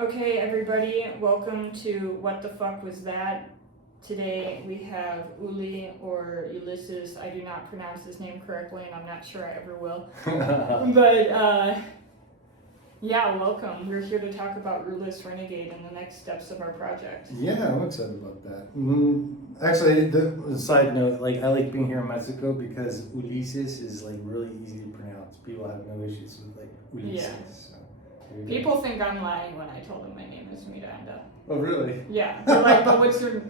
Okay, everybody, welcome to What the Fuck Was That? Today we have Uly or Ulysses. I do not pronounce his name correctly, and I'm not sure I ever will. But, yeah, welcome. We're here to talk about Rootless Renegade and the next steps of our project. Yeah, I'm excited about that. Actually, the side note, I like being here in Mexico because Ulysses is really easy to pronounce. People have no issues with Ulysses. Yeah. So, People think I'm lying when I told them my name is Miranda. Oh, really? Yeah. They're like, but what's your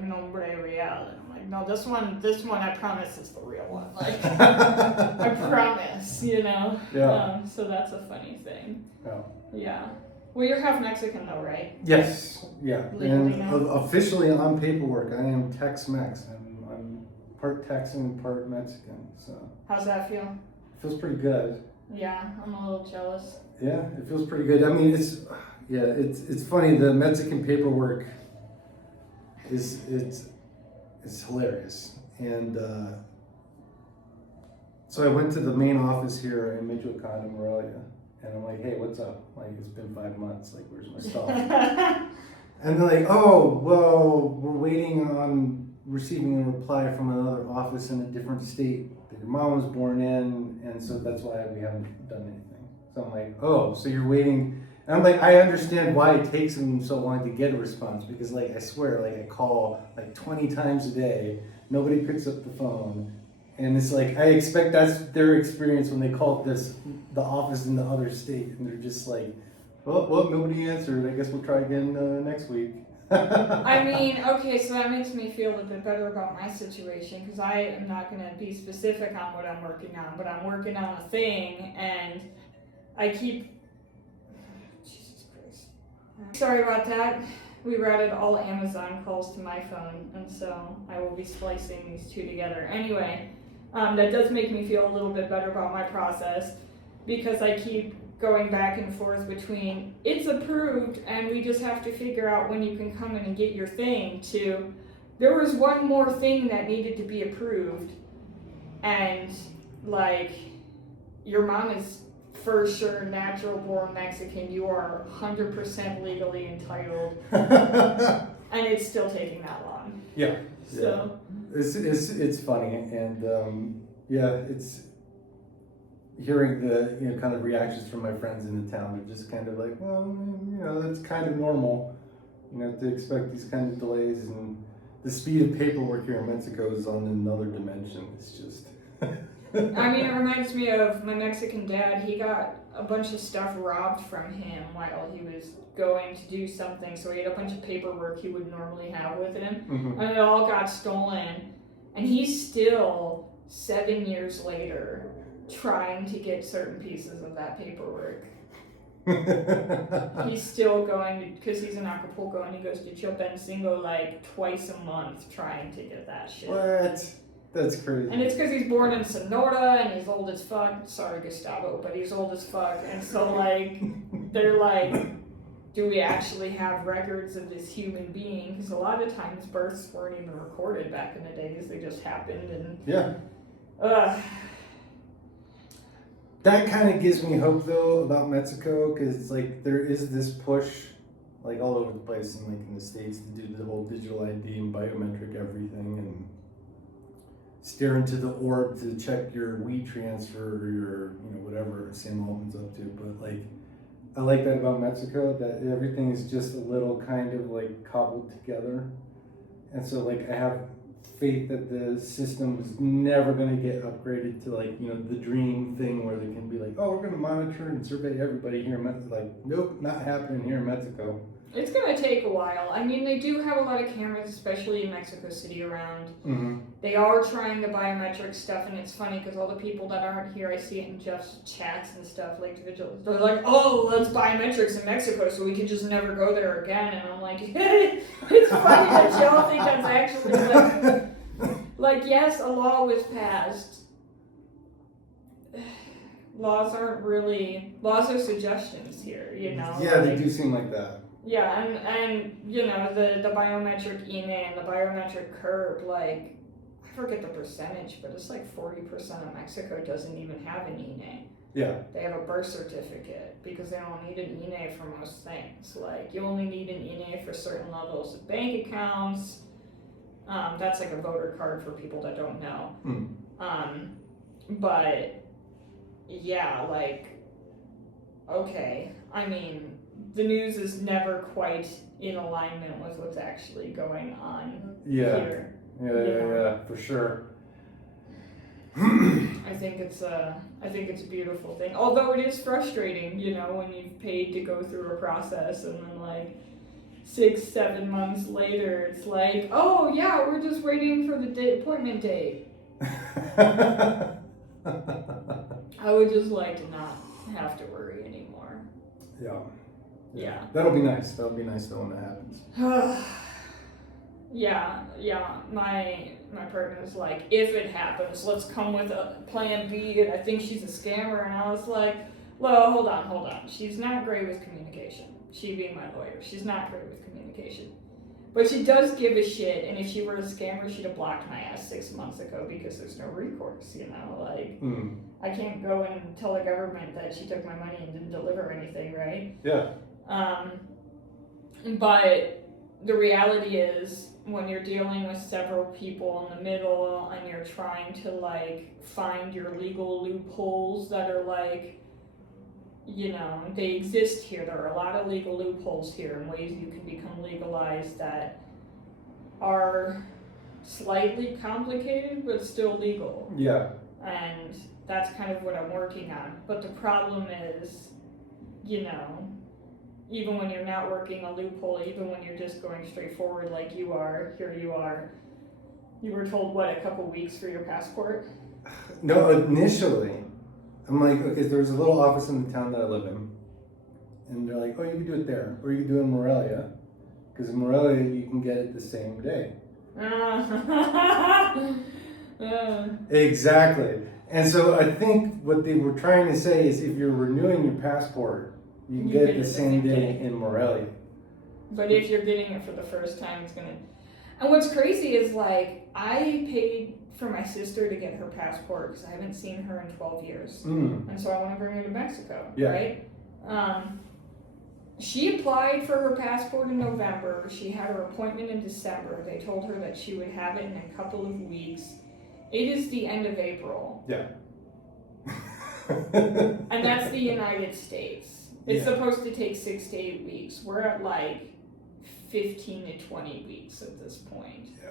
nombre real? And I'm like, no, this one I promise is the real one. I promise, Yeah. So that's a funny thing. Oh. Yeah. Well, you're half Mexican though, right? Yes. Yeah. Legally And now? officially on paperwork, I am Tex-Mex. I'm part Texan, part Mexican. So How's that feel? it feels pretty good. Yeah, I'm a little jealous. Yeah, it feels pretty good. I mean, it's funny. The Mexican paperwork it's hilarious. And so I went to the main office here in Michoacan in Morelia, and I'm like, hey, what's up? It's been 5 months. Where's my stuff? And they're like, oh, well, we're waiting on receiving a reply from another office in a different state that your mom was born in, and so that's why we haven't done anything. So I'm like, oh, so you're waiting. And I'm like, I understand why it takes them so long to get a response, because I swear, I call 20 times a day, nobody picks up the phone, and it's I expect that's their experience when they call the office in the other state, and they're just like, well, nobody answered. I guess we'll try again next week. I mean, okay, so that makes me feel a bit better about my situation, because I am not going to be specific on what I'm working on, but I'm working on a thing, and I keep... Jesus Christ. Sorry about that. We routed all Amazon calls to my phone, and so I will be splicing these two together. Anyway, that does make me feel a little bit better about my process, because I keep going back and forth between it's approved and we just have to figure out when you can come in and get your thing to there was one more thing that needed to be approved, and your mom is for sure natural born Mexican, you are 100% legally entitled, and it's still taking that long. Yeah. So it's funny, and it's hearing the kind of reactions from my friends in the town. They're just kind of like, well, that's kind of normal, to expect these kind of delays, and the speed of paperwork here in Mexico is on another dimension. It's just I mean, it reminds me of my Mexican dad. He got a bunch of stuff robbed from him while he was going to do something. So he had a bunch of paperwork he would normally have with him. Mm-hmm. And it all got stolen. And he's still, 7 years later, trying to get certain pieces of that paperwork. He's still going, because he's in Acapulco, and he goes to Chilpancingo twice a month trying to get that shit. What? That's crazy. And it's because he's born in Sonora and he's old as fuck. Sorry, Gustavo, but he's old as fuck. And so, they're like, do we actually have records of this human being? Because a lot of times births weren't even recorded back in the days. They just happened. And yeah. That kind of gives me hope, though, about Mexico, because there is this push all over the place in the States to do the whole digital ID and biometric everything, and stare into the orb to check your weed transfer or your, whatever Sam Altman's up to. But I like that about Mexico, that everything is just a little kind of cobbled together. And so I have faith that the system is never going to get upgraded to the dream thing where they can be oh, we're going to monitor and survey everybody here in Mexico. Nope, not happening here in Mexico. It's going to take a while. I mean, they do have a lot of cameras, especially in Mexico City around. Mm-hmm. They are trying the biometric stuff, and it's funny because all the people that aren't here, I see it in Jeff's chats and stuff, they're like, oh, well, it's biometrics in Mexico, so we can just never go there again. And I'm like, it's funny that y'all think that's actually yes, a law was passed. Laws are suggestions here, Yeah, they do seem like that. Yeah, and the biometric INE and the biometric curb, I forget the percentage, but it's 40% of Mexico doesn't even have an INE. Yeah. They have a birth certificate because they don't need an INE for most things. Like, you only need an INE for certain levels of bank accounts. That's like a voter card for people that don't know. But yeah, like, okay. I mean, the news is never quite in alignment with what's actually going on here. Yeah, for sure. I think it's a beautiful thing. Although it is frustrating, you know, when you've paid to go through a process and then like 6-7 months later, it's like, oh yeah, we're just waiting for the appointment date. I would just like to not have to worry anymore. Yeah. That'll be nice. That'll be nice though when that happens. Yeah. My partner's like, if it happens, let's come with a plan B, and I think she's a scammer, and I was like, well, hold on. She's not great with communication. She being my lawyer, she's not great with communication. But she does give a shit, and if she were a scammer, she'd have blocked my ass 6 months ago because there's no recourse, you know? Like, I can't go and tell the government that she took my money and didn't deliver anything, right? Yeah. But the reality is, when you're dealing with several people in the middle and you're trying to like find your legal loopholes that are like, you know, they exist here. There are a lot of legal loopholes here and ways you can become legalized that are slightly complicated but still legal. Yeah. And that's kind of what I'm working on. But the problem is, you know, even when you're not working a loophole, even when you're just going straight forward like you are, here you are. You were told, what, a couple weeks for your passport? No, initially. I'm like, okay, there's a little office in the town that I live in. And they're like, oh, you can do it there. Or you can do it in Morelia. Because in Morelia, you can get it the same day. Exactly. And so I think what they were trying to say is if you're renewing your passport, you can get it the same day in Morelia. But if you're getting it for the first time, it's gonna... And what's crazy is, like, I paid for my sister to get her passport because I haven't seen her in 12 years. And so I want to bring her to Mexico, right? She applied for her passport in November. She had her appointment in December. They told her that she would have it in a couple of weeks. It is the end of April. Yeah. And that's the United States. It's supposed to take 6 to 8 weeks. We're at like 15 to 20 weeks at this point. Yeah.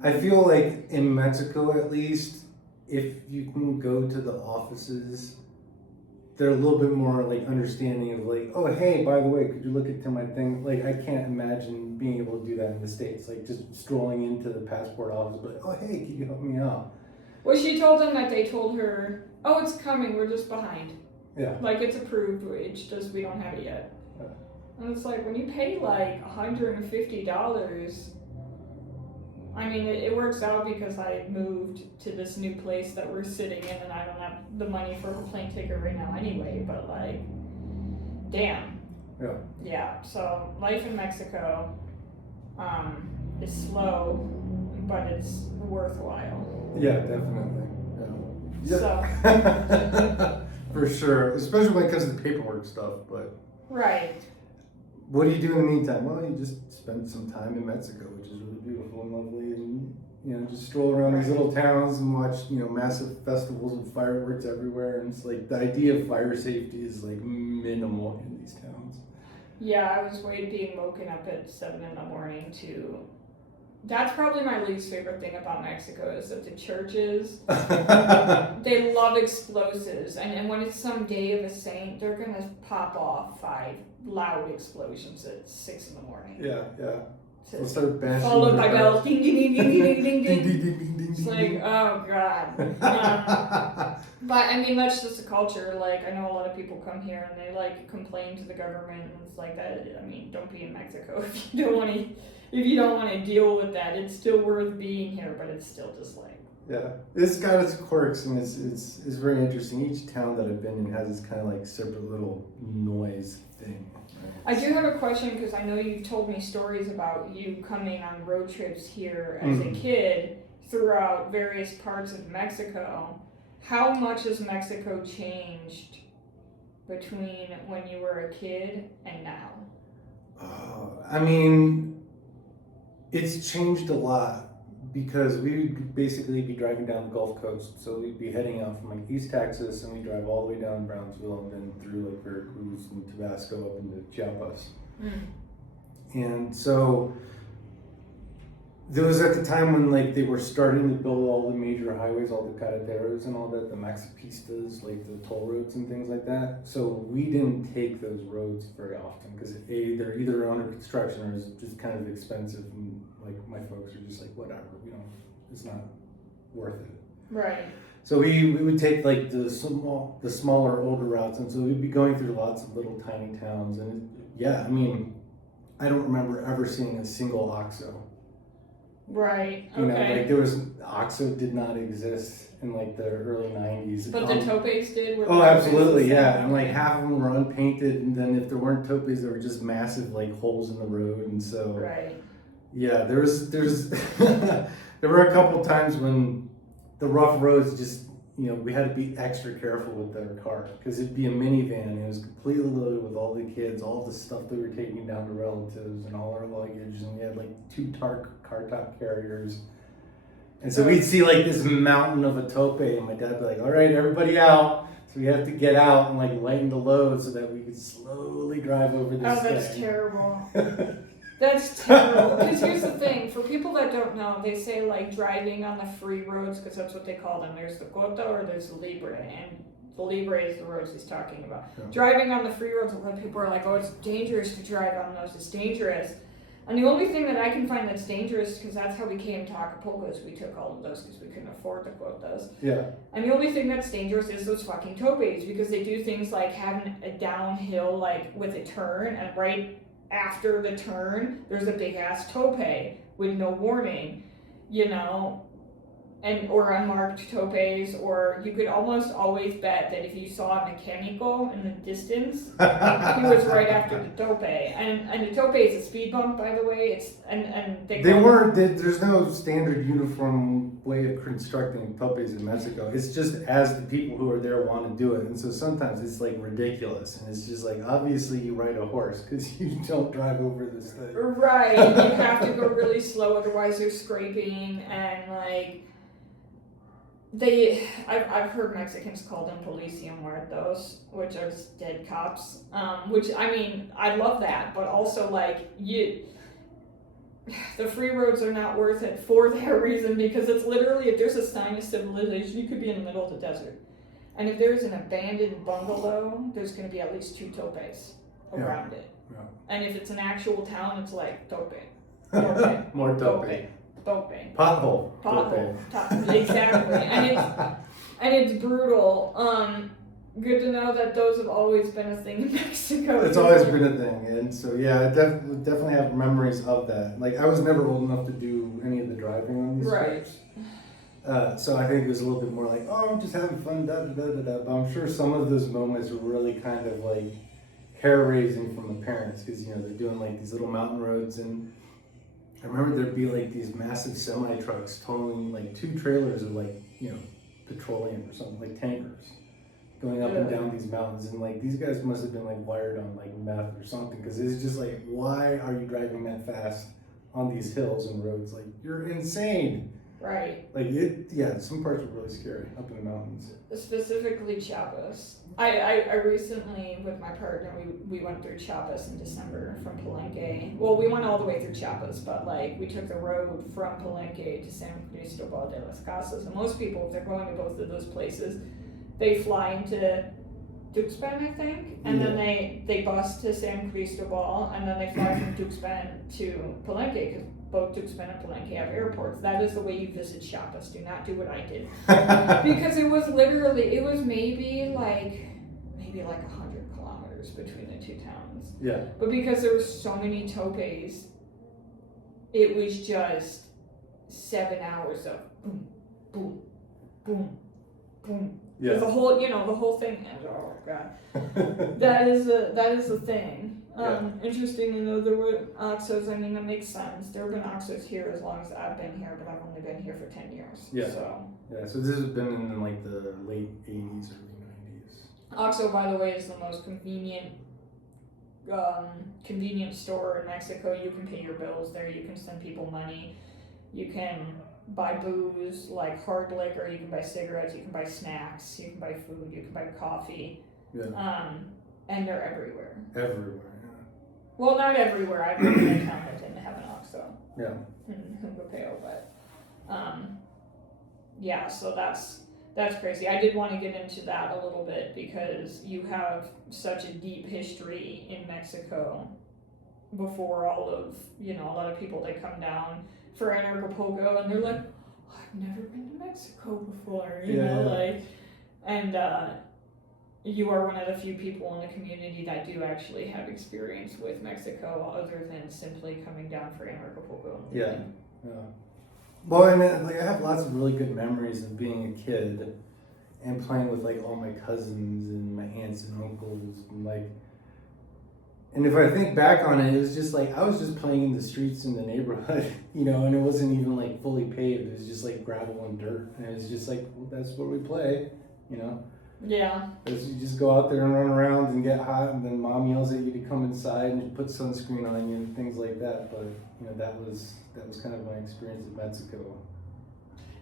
I feel like in Mexico, at least, if you can go to the offices, they're a little bit more like understanding of like, oh, hey, by the way, could you look into my thing? Like, I can't imagine being able to do that in the States. Like, just strolling into the passport office, but oh, hey, can you help me out? Well, she told them that they told her, oh, it's coming, we're just behind. Yeah. Like, it's approved, it's just we don't have it yet. Yeah. And it's like, when you pay like $150, I mean, it works out because I moved to this new place that we're sitting in and I don't have the money for a plane ticket right now anyway, but like, damn. Yeah. Yeah, so life in Mexico is slow, but it's worthwhile. Yeah, definitely. Yeah. So. For sure, especially when it comes to the paperwork stuff, but... Right. What do you do in the meantime? Well, you just spend some time in Mexico, which is really beautiful and lovely, and, you know, just stroll around these little towns and watch, you know, massive festivals and fireworks everywhere, and it's like, the idea of fire safety is, like, minimal in these towns. Yeah, I was being woken up at 7 in the morning to... That's probably my least favorite thing about Mexico is that the churches, they love explosives. And when it's some day of a saint, they're going to pop off 5 loud explosions at 6 in the morning. Yeah. They'll start bashing. Followed by bells. Ding, ding, ding, ding, ding, ding, ding, ding. It's like, oh, God. But, I mean, that's just a culture. Like, I know a lot of people come here and they, like, complain to the government. And it's like that. I mean, don't be in Mexico if you don't want to... If you don't want to deal with that, it's still worth being here, but it's still just like... Yeah, it's got its quirks, and it's very interesting. Each town that I've been in has this kind of like separate little noise thing. Right? I do have a question, because I know you've told me stories about you coming on road trips here as a kid throughout various parts of Mexico. how much has Mexico changed between when you were a kid and now? I mean, it's changed a lot because we would basically be driving down the Gulf Coast. So we'd be heading out from like East Texas and we drive all the way down Brownsville and then through like Veracruz and Tabasco up into Chiapas. And so there was at the time when like they were starting to build all the major highways, all the carreteras and all that, the Maxipistas, like the toll roads and things like that. So we didn't take those roads very often because they're either under construction or it's just kind of expensive, and like my folks are just like, whatever, it's not worth it. Right. So we would take like the smaller, older routes, and so we'd be going through lots of little tiny towns, and I mean, I don't remember ever seeing a single OXXO. Right. Okay. You know, like there was OXXO did not exist in like the early 90s. But the topes did? Oh, absolutely, yeah. And like half of them were unpainted, and then if there weren't topes, there were just massive like holes in the road, and so. Right. Yeah, there's there were a couple times when the rough roads just, we had to be extra careful with their car because it'd be a minivan and it was completely loaded with all the kids, all the stuff that we were taking down to relatives and all our luggage, and we had like 2 car top carriers. And so we'd see like this mountain of a tope, and my dad would be like, all right, everybody out. So we have to get out and like lighten the load so that we could slowly drive over this thing. Oh, that's terrible. That's terrible. Because here's the thing, for people that don't know, they say like driving on the free roads, because that's what they call them. There's the Cota or there's the Libre, and the Libre is the roads he's talking about. Yeah. Driving on the free roads, a lot of people are like, oh, it's dangerous to drive on those. It's dangerous. And the only thing that I can find that's dangerous, because that's how we came to Acapulco, is we took all of those because we couldn't afford the quotas. Yeah. And the only thing that's dangerous is those fucking topes, because they do things like having a downhill, like with a turn, and right after the turn, there's a big ass tope with no warning, or unmarked topes, or you could almost always bet that if you saw a mechanical in the distance, he was right after the tope. And the tope is a speed bump, by the way. There's no standard uniform way of constructing topes in Mexico. It's just as the people who are there want to do it. And so sometimes it's like ridiculous. And it's just like, obviously you ride a horse because you don't drive over this thing. Right. You have to go really slow, otherwise you're scraping, and like, I've heard Mexicans call them Policía Muertos, which are just dead cops. Which, I mean, I love that, but also like the free roads are not worth it for that reason, because it's literally, if there's a sign of civilization, you could be in the middle of the desert, and if there's an abandoned bungalow, there's going to be at least 2 topes around it. Yeah. And if it's an actual town, it's like tope. More tope. Pothole. Exactly. And it's brutal. Good to know that those have always been a thing in Mexico. It's always been a thing, and so I definitely have memories of that. Like, I was never old enough to do any of the driving on these trips. So I think it was a little bit more like, oh, I'm just having fun, But I'm sure some of those moments were really kind of like hair-raising from the parents, because they're doing like these little mountain roads, and I remember there'd be like these massive semi-trucks towing like 2 trailers of like, petroleum or something, like tankers, going up and down these mountains, and like these guys must have been like wired on like meth or something, because it's just like, why are you driving that fast on these hills and roads? Like, you're insane. Right. Like some parts were really scary up in the mountains. Specifically Chiapas. I recently, with my partner, we went through Chiapas in December from Palenque. Well, we went all the way through Chiapas, but like we took the road from Palenque to San Cristobal de las Casas. And most people, if they're going to both of those places, they fly into Tuxpan, I think, and then they bus to San Cristobal, and then they fly from Tuxpan to Palenque, because both Tuxpan and Palenque have airports. That is the way you visit Chiapas. Do not do what I did. Because it was maybe like 100 kilometers between the 2 towns. Yeah. But because there were so many topes, it was just 7 hours of boom, boom, boom, boom, Yeah. The whole, the whole thing. Oh god, that is a thing. Interesting to know there were Oxos. I mean, that makes sense. There have been Oxos here as long as I've been here, but I've only been here for 10 years. Yeah. So. Yeah. So this has been in like the late 80s, early 90s. Oxo, by the way, is the most convenient store in Mexico. You can pay your bills there. You can send people money. You can buy booze, like hard liquor. You can buy cigarettes. You can buy snacks. You can buy food. You can buy coffee. Yeah. And they're everywhere. Everywhere. Yeah. Well, not everywhere. I've been in a town that didn't have an Oxo. Yeah. In Humbapeo, but yeah. So that's crazy. I did want to get into that a little bit because you have such a deep history in Mexico. Before all of a lot of people, they come down for Anarchapulco and they're like, oh, I've never been to Mexico before, you know, and you are one of the few people in the community that do actually have experience with Mexico other than simply coming down for Anarchapulco. Yeah. Well, I mean, like I have lots of really good memories of being a kid and playing with like all my cousins and my aunts and uncles and like. And if I think back on it, it was just like I was just playing in the streets in the neighborhood, and it wasn't even like fully paved. It was just like gravel and dirt, and it was just like, well, that's where we play, Yeah. Because you just go out there and run around and get hot, and then mom yells at you to come inside and put sunscreen on you and things like that. But that was kind of my experience in Mexico.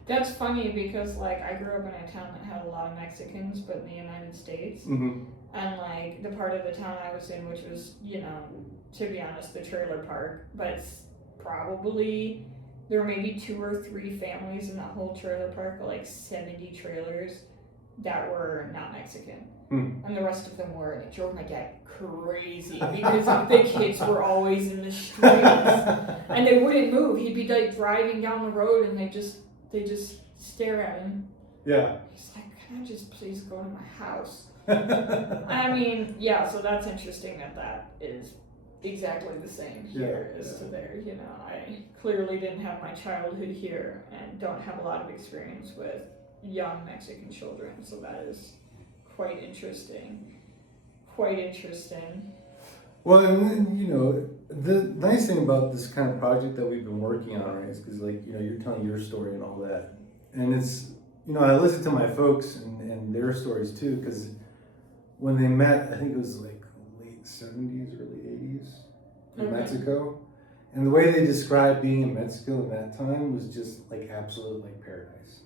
That's funny because like I grew up in a town that had a lot of Mexicans, but in the United States. Mm-hmm. And like the part of the town I was in, which was, to be honest, the trailer park, but it's probably there were maybe 2 or 3 families in that whole trailer park, like 70 trailers that were not Mexican. Mm. And the rest of them were, and it drove my dad crazy because the kids were always in the streets and they wouldn't move. He'd be like driving down the road and they just stare at him. Yeah. He's like, can I just please go to my house? I mean, yeah, so that's interesting that is exactly the same here as to there. I clearly didn't have my childhood here and don't have a lot of experience with young Mexican children, so that is quite interesting. Well, and the nice thing about this kind of project that we've been working on, right, is because you're telling your story and all that, and it's I listen to my folks and their stories too, because when they met, I think it was like late 70s, early 80s in Mexico. And the way they described being in Mexico at that time was just like absolute like paradise.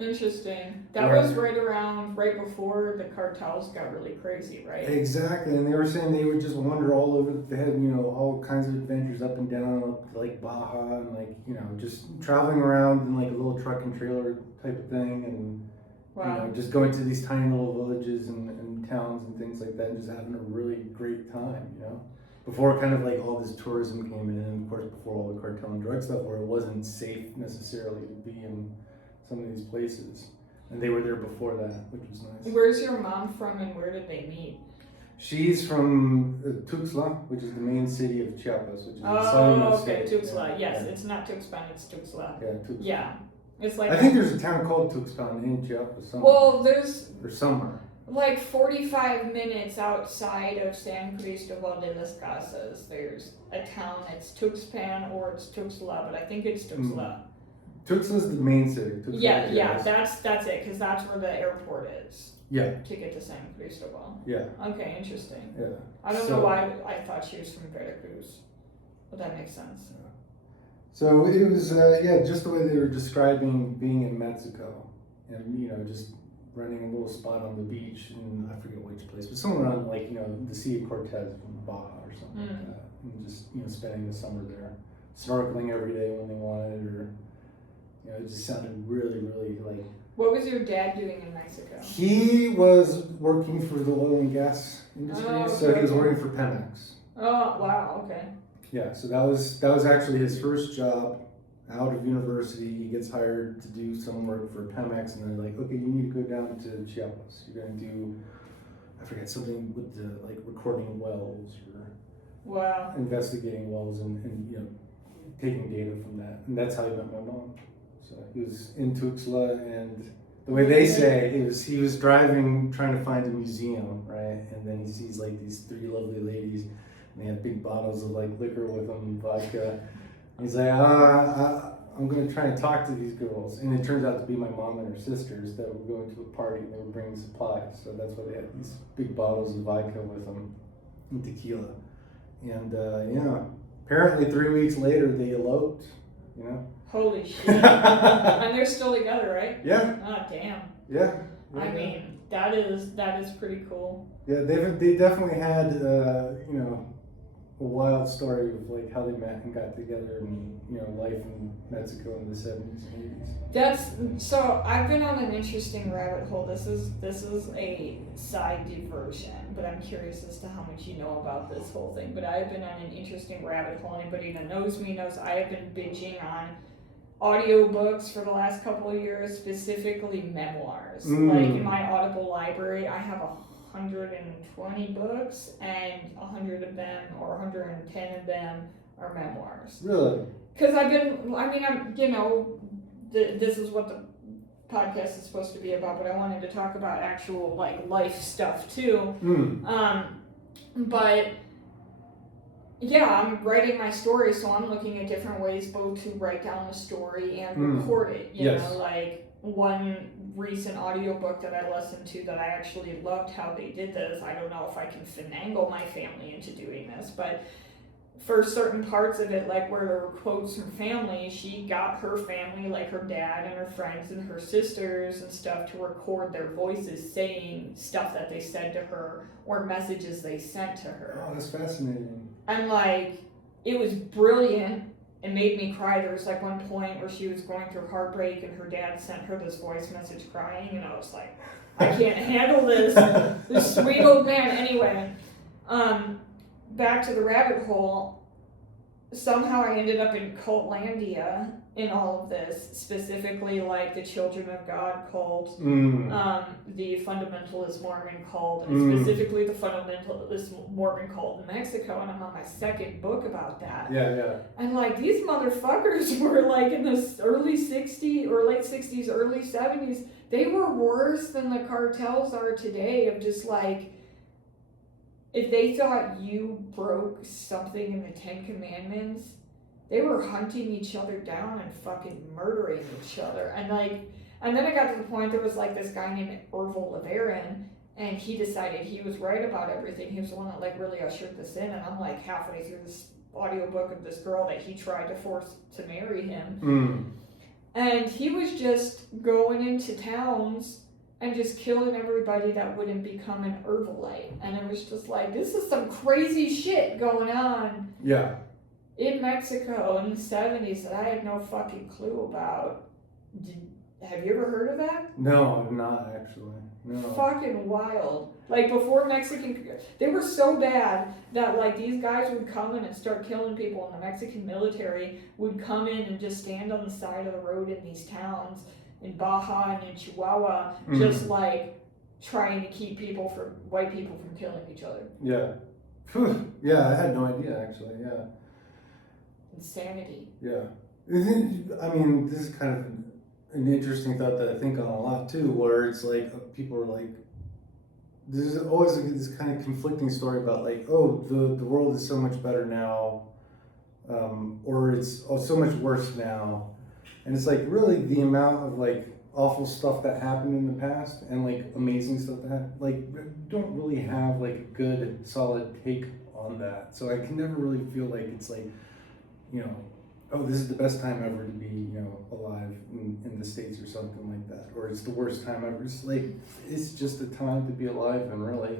Interesting. That was right before the cartels got really crazy, right? Exactly. And they were saying they would just wander all over. They had, all kinds of adventures up and down, up to like Baja and like, just traveling around in like a little truck and trailer type of thing. And wow. Just going to these tiny little villages and towns and things like that and just having a really great time, Before kind of like all this tourism came in, and of course before all the cartel and drug stuff, where it wasn't safe necessarily to be in some of these places. And they were there before that, which was nice. Where's your mom from and where did they meet? She's from Tuxtla, which is the main city of Chiapas, which is the southern state. Tuxtla. Yes, it's not Tuxpan, it's Tuxtla. Yeah, Tuxtla. Yeah. It's like I think there's a town called Tuxpan in Chiapas somewhere. Well, there's or somewhere. Like 45 minutes outside of San Cristobal de las Casas, there's a town that's Tuxpan or it's Tuxtla, but I think it's Tuxtla. Tuxtla's the main city. Tuxtla, that's it, because that's where the airport is. Yeah. To get to San Cristobal. Yeah. Okay, interesting. Yeah. I don't know why I thought she was from Veracruz, but that makes sense. Yeah. So it was, just the way they were describing being in Mexico, and just running a little spot on the beach, and I forget which place, but somewhere around like the Sea of Cortez from Baja or something like that, and just spending the summer there, snorkeling every day when they wanted, or it just sounded really, really like. What was your dad doing in Mexico? He was working for the oil and gas industry, so he was working for Pemex. Oh wow, okay. Yeah, so that was actually his first job out of university. He gets hired to do some work for Pemex, and they're like, okay, you need to go down to Chiapas. You're going to do, I forget, something with the like recording wells or investigating wells and taking data from that. And that's how he met my mom. So he was in Tuxtla, and The way they say it was, he was driving, trying to find a museum, right? And then he sees like these 3 lovely ladies, and they have big bottles of like liquor with them, vodka. He's like, I'm gonna try and talk to these girls, and it turns out to be my mom and her sisters that were going to a party and they were bringing supplies. So that's why they had these big bottles of vodka with them, and tequila. And yeah, apparently 3 weeks later they eloped. You know. Holy shit! And they're still together, right? Yeah. Oh damn. Yeah. I mean, that is pretty cool. Yeah, they definitely had you know, a wild story of like how they met and got together, and you know, life in Mexico in the 70s and 80s. So I've been on an interesting rabbit hole. This is a side diversion, but I'm curious as to how much you know about this whole thing. But I've been on an interesting rabbit hole. Anybody that knows me knows I have been binging on audiobooks for the last couple of years, specifically memoirs. Like in my Audible library, I have 120 books, and 100 of them or 110 of them are memoirs. Really? Because I'm, you know, this is what the podcast is supposed to be about, but I wanted to talk about actual like life stuff too. But yeah, I'm writing my story, so I'm looking at different ways both to write down the story and record it. You know, like one recent audiobook that I listened to that I actually loved how they did this. I don't know if I can finagle my family into doing this, but for certain parts of it, like where there were quotes from family, she got her family, like her dad and her friends and her sisters and stuff, to record their voices saying stuff that they said to her or messages they sent to her. Oh, that's fascinating. And like, it was brilliant. It made me cry. There was like one point where she was going through heartbreak and her dad sent her this voice message crying, and I was like, I can't handle this. This sweet old man. Anyway, back to the rabbit hole. Somehow I ended up in Cultlandia in all of this, specifically like the Children of God cult, the Fundamentalist Mormon cult, and specifically the Fundamentalist Mormon cult in Mexico, and I'm on my second book about that. Yeah. And like, these motherfuckers were like in the early 60s or late 60s, early 70s, they were worse than the cartels are today, of just like, if they thought you broke something in the 10 Commandments, they were hunting each other down and fucking murdering each other. And like, and then I got to the point, there was like this guy named Orville LeBaron, and he decided he was right about everything. He was the one that like really ushered this in, and I'm like halfway through this audiobook of this girl that he tried to force to marry him. And he was just going into towns and just killing everybody that wouldn't become an Herbalite. And it was just like, this is some crazy shit going on. Yeah. In Mexico in the 70s that I had no fucking clue about. Have you ever heard of that? No, I'm not actually. No. Fucking wild. Like before Mexican, they were so bad that like these guys would come in and start killing people, and the Mexican military would come in and just stand on the side of the road in these towns in Baja and in Chihuahua, just like trying to keep white people from killing each other. Yeah. Yeah, I had no idea actually, yeah. Insanity. Yeah. I mean, this is kind of an interesting thought that I think on a lot too, where it's like, people are like, there's always this kind of conflicting story about like, oh, the world is so much better now, or it's so much worse now. And it's like, really the amount of like awful stuff that happened in the past and like amazing stuff that happened, like, don't really have like a good solid take on that. So I can never really feel like it's like, you know, oh, this is the best time ever to be, you know, alive in the States or something like that, or it's the worst time ever. It's like, it's just a time to be alive, and really.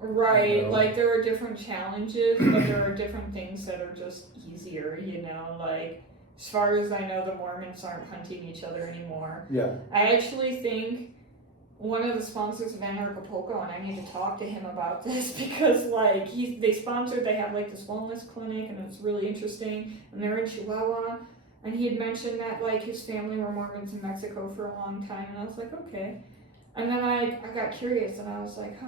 Right, you know, like there are different challenges, but there are different things that are just easier, you know, like as far as I know, the Mormons aren't hunting each other anymore. Yeah. I actually think one of the sponsors of Anarchapulco, and I need to talk to him about this because like they have like this wellness clinic, and it's really interesting, and they're in Chihuahua, and he had mentioned that like his family were Mormons in Mexico for a long time, and I was like, okay. And then I got curious, and I was like, I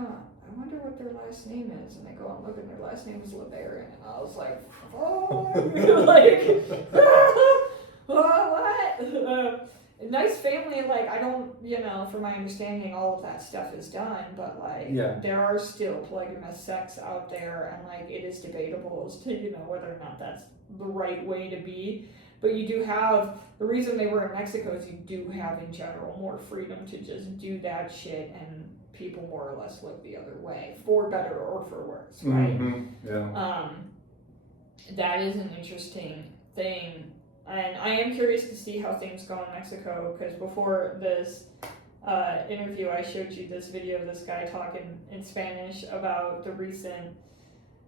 wonder what their last name is. And I go and look, and their last name is LeBaron, and I was like, oh, like, what? nice family, like, I don't, from my understanding, all of that stuff is done, but, like, there are still polygamous sects out there, and, like, it is debatable as to, whether or not that's the right way to be. But you do have, the reason they were in Mexico is you do have, in general, more freedom to just do that shit, and people more or less live the other way, for better or for worse, right? Mm-hmm. Yeah. That is an interesting thing. And I am curious to see how things go in Mexico, because before this interview, I showed you this video of this guy talking in Spanish about the recent.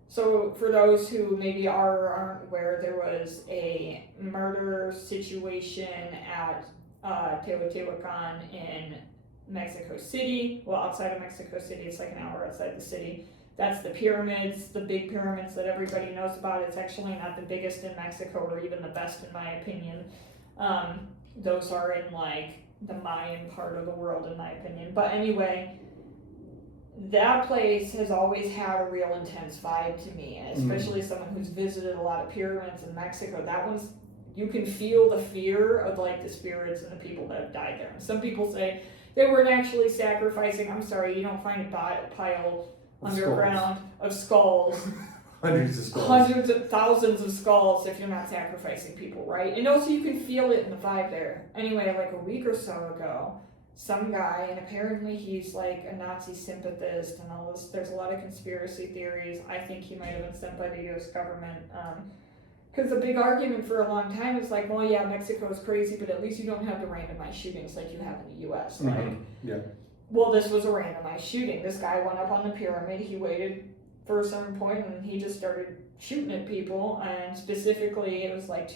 So for those who maybe aren't aware, there was a murder situation at Teotihuacan in Mexico City. Well, outside of Mexico City, it's like an hour outside the city. That's the pyramids, the big pyramids that everybody knows about. It's actually not the biggest in Mexico or even the best in my opinion. Those are in like the Mayan part of the world in my opinion. But anyway, that place has always had a real intense vibe to me, and especially someone who's visited a lot of pyramids in Mexico, that one's, you can feel the fear of like the spirits and the people that have died there. And some people say they weren't actually sacrificing, I'm sorry, you don't find a pile underground of skulls. Hundreds of skulls. Hundreds of thousands of skulls if you're not sacrificing people, right? And also you can feel it in the vibe there. Anyway, like a week or so ago, some guy, and apparently he's like a Nazi sympathist and all this, there's a lot of conspiracy theories. I think he might have been sent by the US government. Because the big argument for a long time is like, well, yeah, Mexico is crazy, but at least you don't have the randomized shootings like you have in the US. Like, yeah. Well, this was a randomized shooting. This guy went up on the pyramid, he waited for a certain point, and he just started shooting at people, and specifically it was like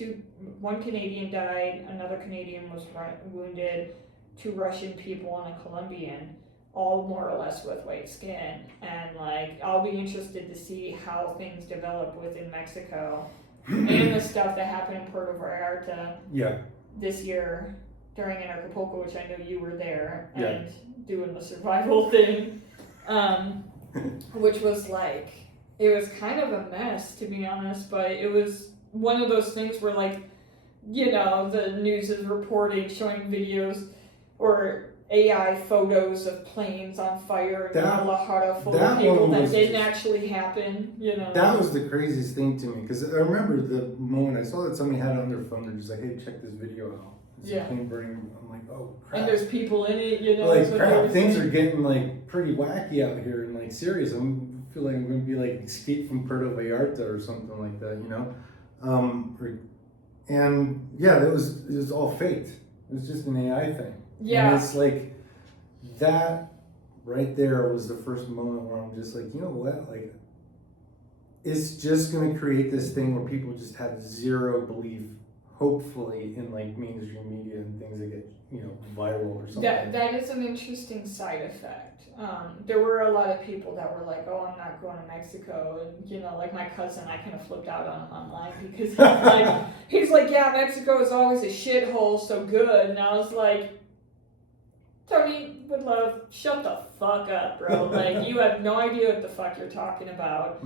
one Canadian died, another Canadian was wounded, 2 Russian people and a Colombian, all more or less with white skin. And like, I'll be interested to see how things develop within Mexico and the stuff that happened in Puerto Vallarta this year during Anarchapulco, which I know you were there and doing the survival thing, which was like, it was kind of a mess, to be honest, but it was one of those things where like, the news is reporting, showing videos or AI photos of planes on fire in Guadalajara full of people that didn't actually happen, That was the craziest thing to me, because I remember the moment I saw that somebody had it on their phone, they're just like, hey, check this video out. It's a plane burning. I'm like, oh crap. And there's people in it, Like crap, things are getting like pretty wacky out here and like serious. I feel like I'm going to be like Escape from Puerto Vallarta or something like that, and yeah, it was all faked. It was just an AI thing. Yeah. And it's like, that right there was the first moment where I'm just like, you know what? Like, it's just going to create this thing where people just have zero belief, hopefully, in like mainstream media and things that get, viral or something. That is an interesting side effect. There were a lot of people that were like, oh, I'm not going to Mexico. And, like my cousin, I kind of flipped out on him online because he's like, yeah, Mexico is always a shithole, so good. And I was like, Tony would love, shut the fuck up, bro. Like, you have no idea what the fuck you're talking about.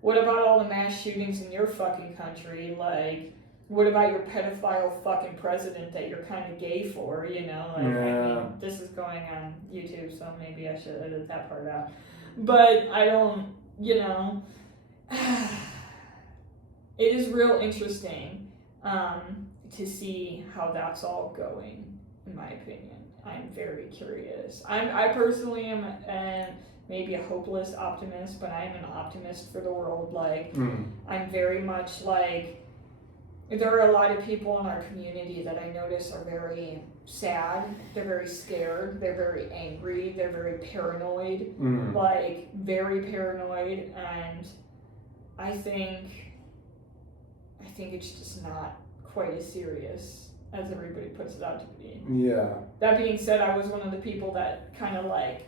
What about all the mass shootings in your fucking country? Like, what about your pedophile fucking president that you're kind of gay for, I mean, this is going on YouTube, so maybe I should edit that part out. But I don't, it is real interesting to see how that's all going, in my opinion. I'm very curious. I personally am maybe a hopeless optimist, but I'm an optimist for the world. Like, I'm very much like, there are a lot of people in our community that I notice are very sad, they're very scared, they're very angry, they're very paranoid, like very paranoid, and I think it's just not quite as serious as everybody puts it out to be. Yeah. That being said, I was one of the people that kind of like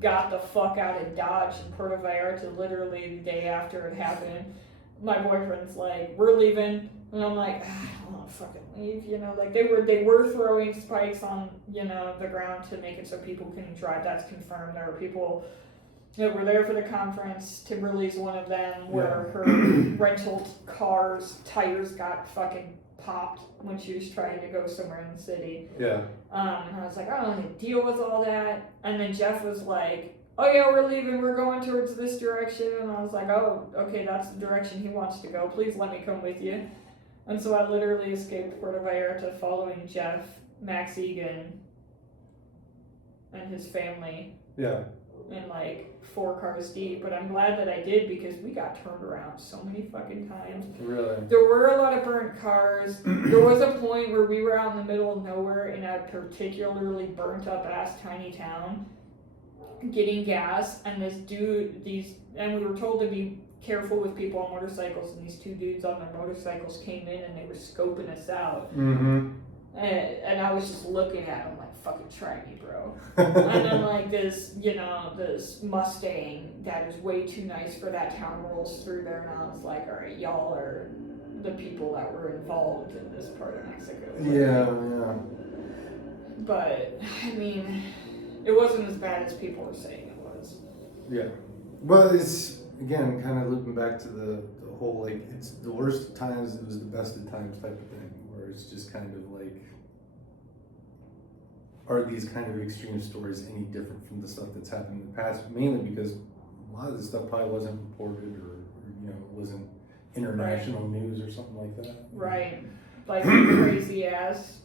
got the fuck out of Dodge in Puerto Vallarta literally the day after it happened. My boyfriend's like, we're leaving. And I'm like, I don't want to fucking leave, like they were throwing spikes on, the ground to make it so people couldn't drive. That's confirmed. There were people that were there for the conference. Timberley's one of them, where her rental car's tires got fucking popped when she was trying to go somewhere in the city. Yeah. And I was like, I don't want to deal with all that. And then Jeff was like, oh yeah, we're leaving, we're going towards this direction. And I was like, oh, okay, that's the direction he wants to go. Please let me come with you. And so I literally escaped Puerto Vallarta following Jeff, Max Egan, and his family. Yeah. In like 4 cars deep. But I'm glad that I did because we got turned around so many fucking times. Really? There were a lot of burnt cars. There was a point where we were out in the middle of nowhere in a particularly burnt up ass tiny town getting gas, and and we were told to be careful with people on motorcycles, and these 2 dudes on their motorcycles came in and they were scoping us out. Mm-hmm. And I was just looking at them like, fucking try me, bro. And then like this Mustang that is way too nice for that town rolls through there, and I was like, all right, y'all are the people that were involved in this part of Mexico. Yeah. But, I mean, it wasn't as bad as people were saying it was. Yeah. Well, it's, again, kind of looping back to the whole, like, it's the worst of times, it was the best of times type of thing, where it's just kind of like, are these kind of extreme stories any different from the stuff that's happened in the past? Mainly because a lot of this stuff probably wasn't reported or wasn't international news or something like that. Right. Like crazy ass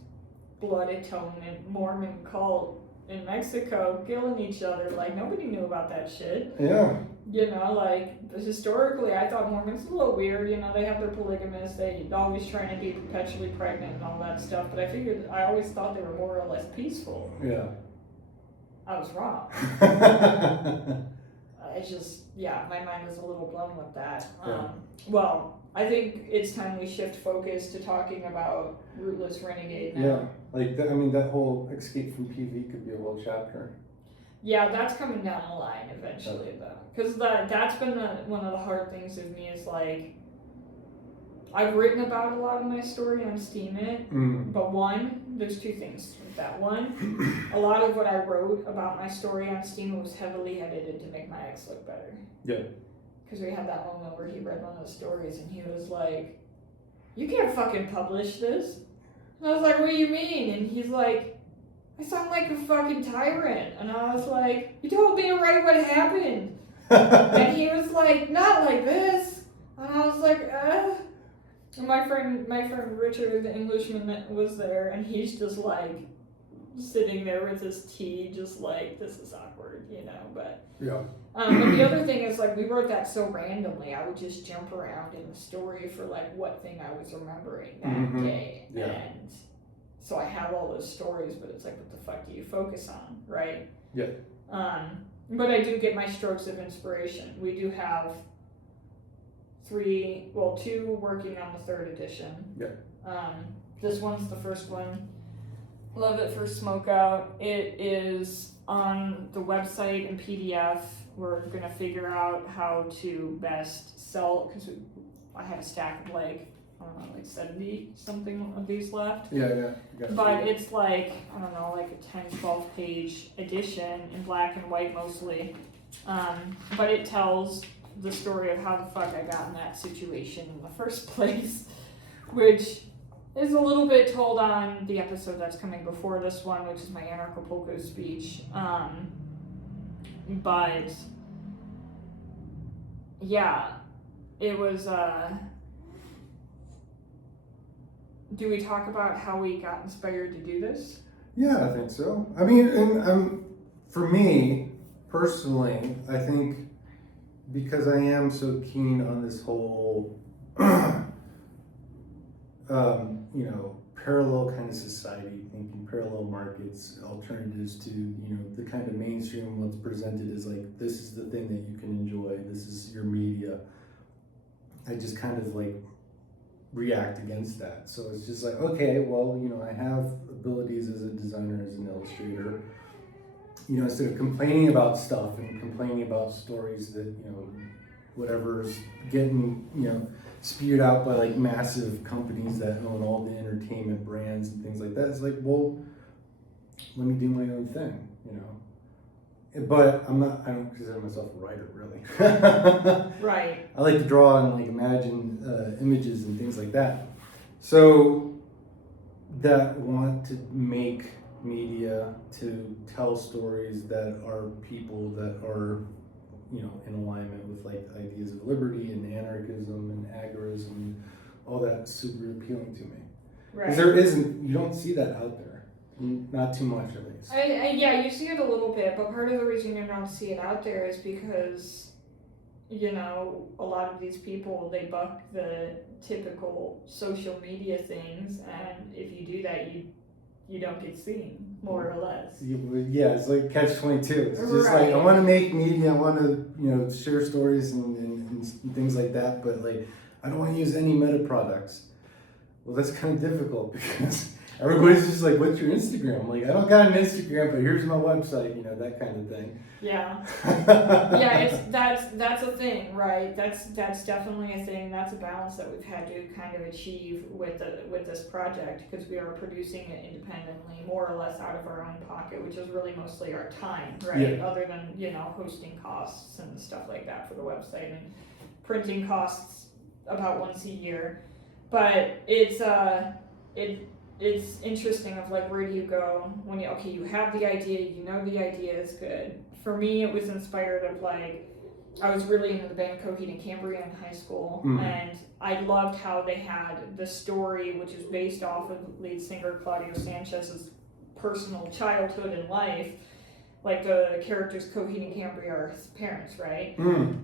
blood atonement Mormon cult in Mexico killing each other. Like nobody knew about that shit. Yeah. Like historically, I thought Mormons were a little weird. They have their polygamists. They always trying to be perpetually pregnant and all that stuff. But I always thought they were more or less peaceful. Yeah. I was wrong. My mind was a little blown with that. Yeah. Well, I think it's time we shift focus to talking about Rootless Renegade now. Yeah. Like, that whole escape from PV could be a whole chapter. Yeah, that's coming down the line eventually, though. Because that's been one of the hard things with me is, like, I've written about a lot of my story on Steemit, but there's 2 things with that. One, a lot of what I wrote about my story on Steemit was heavily edited to make my ex look better. Yeah. Because we had that moment where he read one of the stories and he was like, you can't fucking publish this. And I was like, what do you mean? And he's like, I sound like a fucking tyrant. And I was like, you told me to write what happened. And he was like, not like this. And I was like, And my friend Richard, the Englishman that was there, and he's just like sitting there with his tea, just like, this is awkward, but. Yeah. But the other thing is, like, we wrote that so randomly, I would just jump around in the story for, like, what thing I was remembering that day. Yeah. And so I have all those stories, but it's like, what the fuck do you focus on, right? Yeah. But I do get my strokes of inspiration. We do have 2 working on the 3rd edition. Yeah. This one's the first one. Love It for Smoke Out. It is on the website in PDF. We're going to figure out how to best sell, because I had a stack of like 70 something of these left. Yeah. But it's like, like a 10, 12 page edition in black and white mostly. But it tells the story of how the fuck I got in that situation in the first place, which is a little bit told on the episode that's coming before this one, which is my Anarchapulco speech. But yeah, it was, do we talk about how we got inspired to do this? Yeah, I think so. I mean, and for me, personally, I think because I am so keen on this whole, parallel kind of society, thinking parallel markets, alternatives to, the kind of mainstream what's presented as like, this is the thing that you can enjoy, this is your media. I just kind of like react against that. So it's just like, okay, well, I have abilities as a designer, as an illustrator. Instead of complaining about stuff and complaining about stories that, whatever's getting, spewed out by like massive companies that own all the entertainment brands and things like that. It's like, well, let me do my own thing, But I don't consider myself a writer, really. Right. I like to draw and like imagine images and things like that. So that want to make media to tell stories that are people that are, in alignment with like ideas of liberty and anarchism and agorism, all that's super appealing to me. Because you don't see that out there. Not too much, at least. Yeah, you see it a little bit, but part of the reason you don't see it out there is because, a lot of these people, they buck the typical social media things, and if you do that, you don't get seen, more or less. Yeah, it's like catch-22. It's just like, I want to make media, I want to, share stories and things like that, but like, I don't want to use any meta products. Well, that's kind of difficult because everybody's just like, what's your Instagram? I'm like, I don't got an Instagram, but here's my website, that kind of thing. Yeah. Yeah, that's a thing, right? That's definitely a thing. That's a balance that we've had to kind of achieve with this project, because we are producing it independently, more or less out of our own pocket, which is really mostly our time, right? Yeah. Other than, hosting costs and stuff like that for the website, and printing costs about once a year. But it's interesting of like, where do you go when you have the idea, the idea is good. For me, it was inspired of like, I was really into the band Coheed and Cambria in high school, and I loved how they had the story, which is based off of lead singer Claudio Sanchez's personal childhood and life. Like the characters Coheed and Cambria are his parents, right?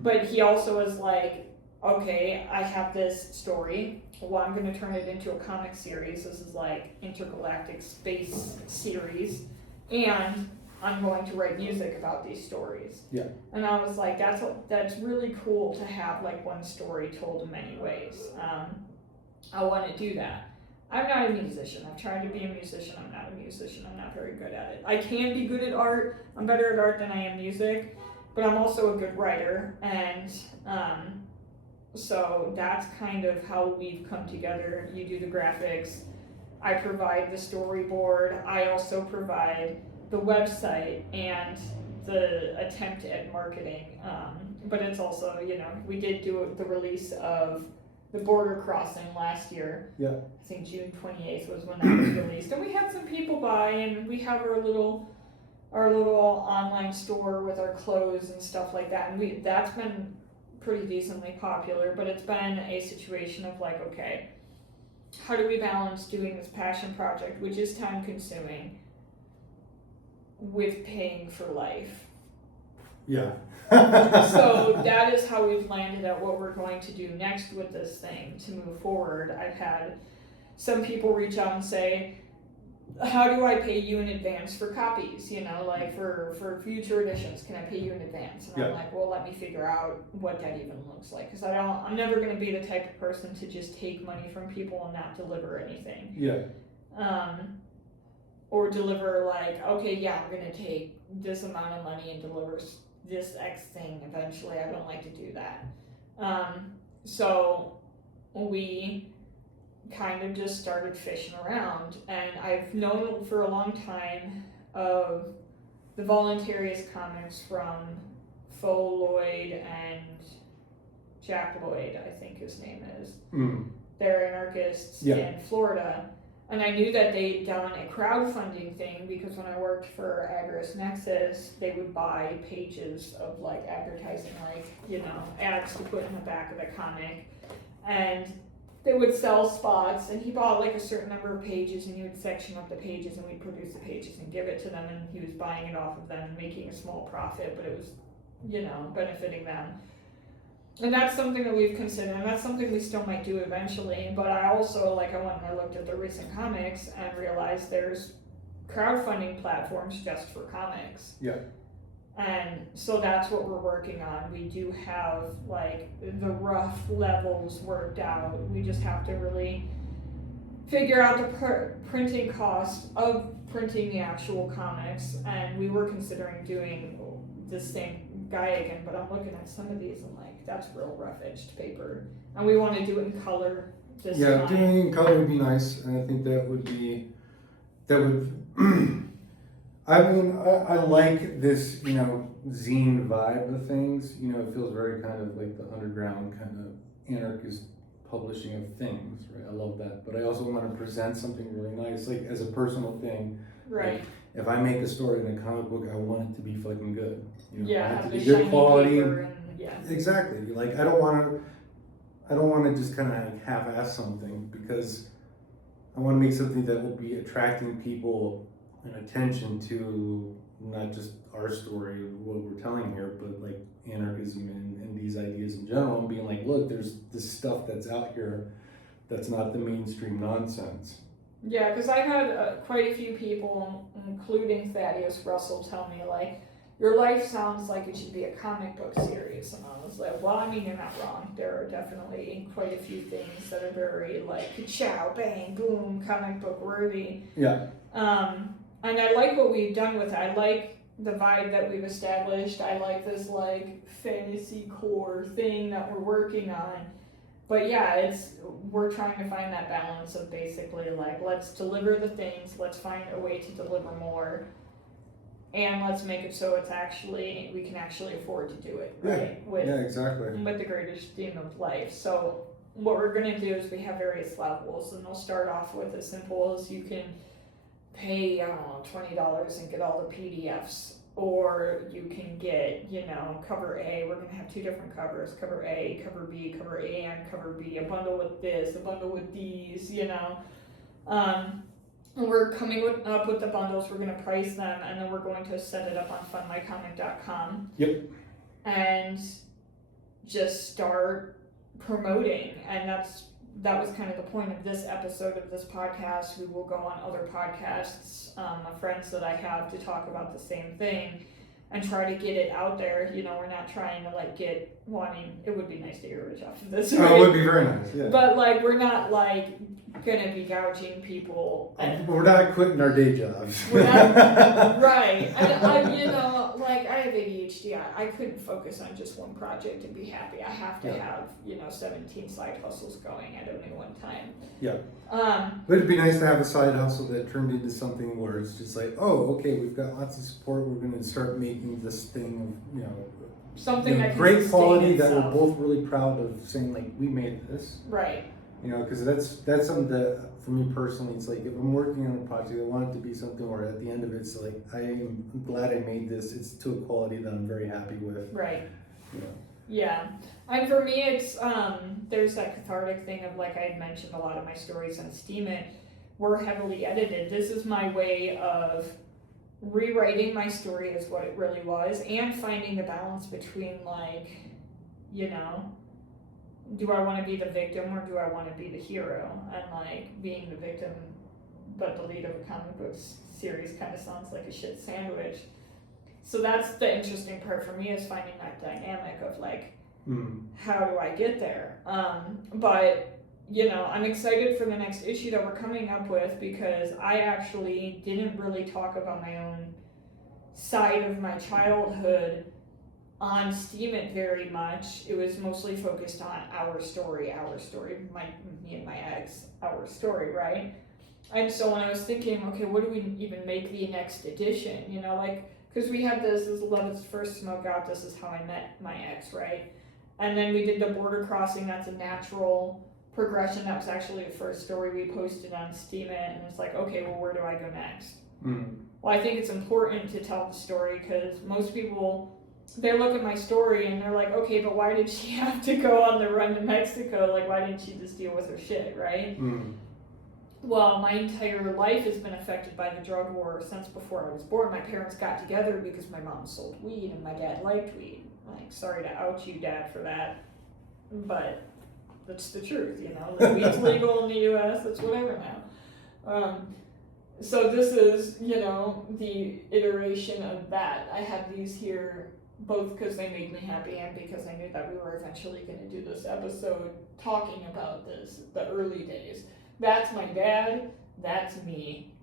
But he also is like, okay, I have this story. Well, I'm going to turn it into a comic series. This is like intergalactic space series, and I'm going to write music about these stories. Yeah. And I was like, that's really cool to have like one story told in many ways. I want to do that. I'm not a musician. I've tried to be a musician. I'm not a musician. I'm not very good at it. I can be good at art. I'm better at art than I am music, but I'm also a good writer, and so that's kind of how we've come together. You do the graphics, I provide the storyboard, I also provide the website and the attempt at marketing. But it's also, we did do the release of the Border Crossing last year. Yeah. I think June 28th was when that was released. And we had some people buy, and we have our little online store with our clothes and stuff like that. And that's been pretty decently popular, but it's been a situation of like, okay, how do we balance doing this passion project, which is time consuming, with paying for life? Yeah. So that is how we've landed at what we're going to do next with this thing to move forward. I've had some people reach out and say, how do I pay you in advance for copies? Like for future editions, can I pay you in advance? And I'm like, well, let me figure out what that even looks like, because I'm never going to be the type of person to just take money from people and not deliver anything. Yeah. Or deliver like, okay, yeah, I'm going to take this amount of money and deliver this X thing eventually. I don't like to do that. So we kind of just started fishing around, and I've known for a long time of the voluntarist comics from Fo Lloyd and Jack Lloyd, I think his name is. They're anarchists in Florida, and I knew that they'd done a crowdfunding thing, because when I worked for Agorist Nexus, they would buy pages of like advertising, like, ads to put in the back of the comic, and they would sell spots, and he bought like a certain number of pages, and he would section up the pages, and we'd produce the pages and give it to them, and he was buying it off of them and making a small profit, but it was, benefiting them. And that's something that we've considered, and that's something we still might do eventually. But I also, I went and I looked at the recent comics and realized there's crowdfunding platforms just for comics. Yeah. And so that's what we're working on. We do have the rough levels worked out. We just have to really figure out the printing cost of printing the actual comics. And we were considering doing the same guy again, but I'm looking at some of these and that's real rough edged paper. And we want to do it in color this time. Yeah, doing it in color would be nice, and I think that would I mean, I like this, zine vibe of things. It feels very kind of like the underground kind of anarchist publishing of things, right? I love that, but I also want to present something really nice, like as a personal thing. Right. Like, if I make a story in a comic book, I want it to be fucking good. You know, I want it have to the be good shiny quality. paper and, yeah. Exactly. Like I don't want to just kind of like half-ass something, because I want to make something that will be attracting people and attention to not just our story, what we're telling here, but like anarchism and these ideas in general, and being like, look, there's this stuff that's out here that's not the mainstream nonsense. Yeah, because I've had quite a few people, including Thaddeus Russell, tell me, like, your life sounds like it should be a comic book series. And I was like, well, I mean, you're not wrong. There are definitely quite a few things that are very, like, ka-chow, bang, boom, comic book worthy. Yeah. And I like what we've done with it. I like the vibe that we've established. I like this, like, fantasy core thing that we're working on. But yeah, we're trying to find that balance of basically, like, let's deliver the things, let's find a way to deliver more, and let's make it so we can actually afford to do it, right? Yeah, exactly. With the greatest theme of life. So what we're going to do is we have various levels, and they'll start off with as simple as you can pay, I don't know, $20 and get all the PDFs. Or you can get, cover A. We're going to have two different covers, cover A, cover B, cover A and cover B, a bundle with this, a bundle with these, And we're coming up with the bundles, we're going to price them, and then we're going to set it up on fundmycomic.com. Yep. And just start promoting. And that was kind of the point of this episode of this podcast. We will go on other podcasts, friends that I have, to talk about the same thing and try to get it out there. We're not trying to it would be nice to hear Rich off of this. Right? Oh, it would be very nice, yeah. But we're not gonna be gouging people. We're not quitting our day jobs. We're not, right. I have ADHD. I couldn't focus on just one project and be happy. I have to have, 17 side hustles going at any one time. Yeah. But it'd be nice to have a side hustle that turned into something where it's just like, oh, okay, we've got lots of support. We're going to start making this thing of, something that can great quality itself. That we're both really proud of saying, like, we made this. Right. Because that's something that, for me personally, it's like, if I'm working on a project, I want it to be something where at the end of it, it's like, I am glad I made this. It's to a quality that I'm very happy with. Right. Yeah. And for me, it's, there's that cathartic thing of, like I had mentioned, a lot of my stories on Steam It were heavily edited. This is my way of rewriting my story as what it really was, and finding the balance between, do I want to be the victim or do I want to be the hero? And being the victim, but the lead of a comic book series kind of sounds like a shit sandwich. So that's the interesting part for me, is finding that dynamic of how do I get there? But I'm excited for the next issue that we're coming up with, because I actually didn't really talk about my own side of my childhood on Steam It very much. It was mostly focused on our story, me and my ex, our story, right? And so when I was thinking, okay, what do we even make the next edition? Because we had this is Love Its First Smoke Out, this is how I met my ex, right? And then we did the border crossing, that's a natural progression. That was actually the first story we posted on Steam It, and it's like, okay, well, where do I go next? Well, I think it's important to tell the story, because most people, they look at my story and they're like, okay, but why did she have to go on the run to Mexico? Why didn't she just deal with her shit, right? Well, my entire life has been affected by the drug war since before I was born. My parents got together because my mom sold weed and my dad liked weed. Sorry to out you, Dad, for that, but that's the truth, weed's legal in the U.S., it's whatever now. So this is, the iteration of that. I have these here both because they made me happy and because I knew that we were eventually going to do this episode talking about the early days. That's my dad, that's me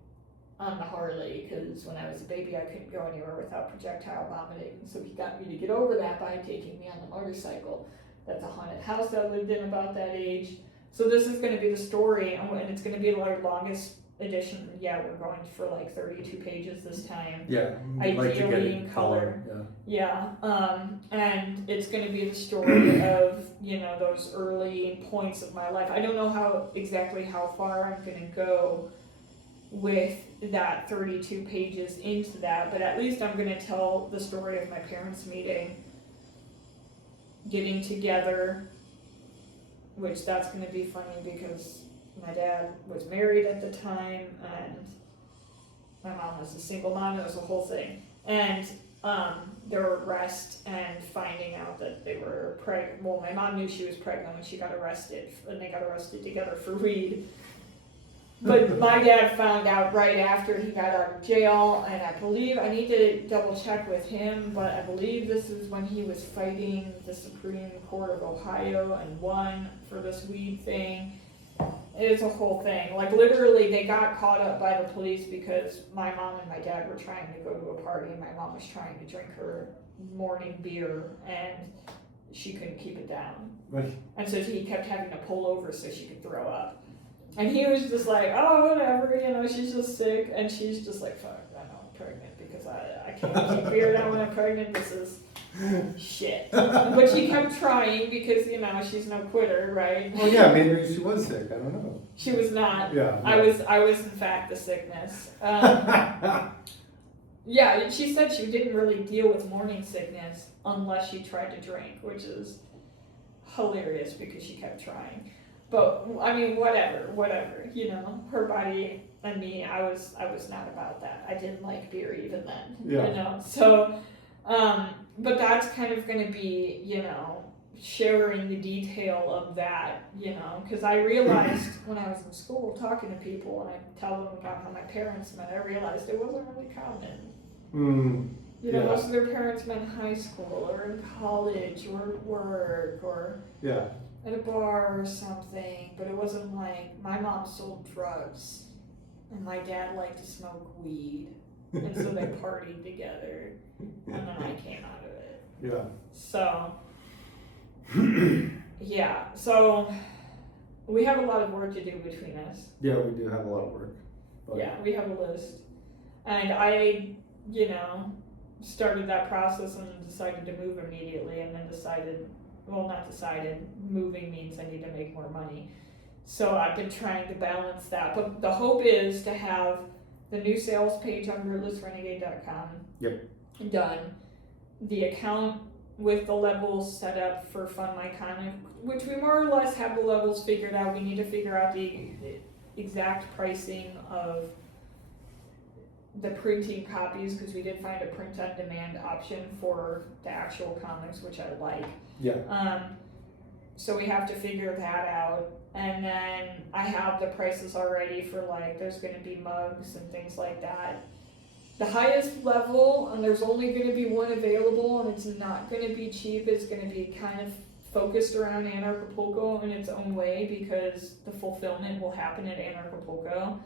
on the Harley, because when I was a baby I couldn't go anywhere without projectile vomiting, so he got me to get over that by taking me on the motorcycle. That's a haunted house I lived in about that age. So this is going to be the story, and it's going to be our longest edition, we're going for like 32 pages this time. Yeah. Ideally in color. Yeah. And it's going to be the story of, those early points of my life. I don't know exactly how far I'm going to go with that 32 pages into that, but at least I'm going to tell the story of my parents meeting, getting together, which that's going to be funny because my dad was married at the time and my mom was a single mom. It was a whole thing. And their arrest and finding out that they were pregnant. Well, my mom knew she was pregnant when she got arrested, and they got arrested together for weed. But my dad found out right after he got out of jail, and I believe, I need to double check with him, but I believe this is when he was fighting the Supreme Court of Ohio and won for this weed thing. It's a whole thing. Like, literally, they got caught up by the police because my mom and my dad were trying to go to a party, and my mom was trying to drink her morning beer, and she couldn't keep it down. Right. And so he kept having to pull over so she could throw up. And he was just like, oh, whatever, she's just sick. And she's just like, fuck, I know I'm pregnant because I can't keep beer down when I'm pregnant. This is shit. But she kept trying because, she's no quitter, right? Well, yeah, maybe she was sick. I don't know. She was not. Yeah. I was in fact the sickness. Yeah, she said she didn't really deal with morning sickness unless she tried to drink, which is hilarious because she kept trying. But I mean, whatever, her body and me, I was not about that. I didn't like beer even then, So, but that's kind of going to be, sharing the detail of that, because I realized when I was in school talking to people and I tell them about how my parents met, I realized it wasn't really common. Most of their parents met in high school or in college or at work or at a bar or something, but it wasn't like my mom sold drugs and my dad liked to smoke weed, and so they partied together, and then I came out of it. Yeah. So, so we have a lot of work to do between us. Yeah, we do have a lot of work. But... Yeah, we have a list. And I, started that process and decided to move immediately, and then moving means I need to make more money. So I've been trying to balance that. But the hope is to have the new sales page on rootlessrenegade.com done, the account with the levels set up for Fund My Comic, which we more or less have the levels figured out. We need to figure out the exact pricing of the printing copies, because we did find a print on demand option for the actual comics, which I like. Yeah. So we have to figure that out. And then I have the prices already for, like, there's going to be mugs and things like that. The highest level, and there's only going to be one available, and it's not going to be cheap, it's going to be kind of focused around Anarchapulco in its own way, because the fulfillment will happen at Anarchapulco.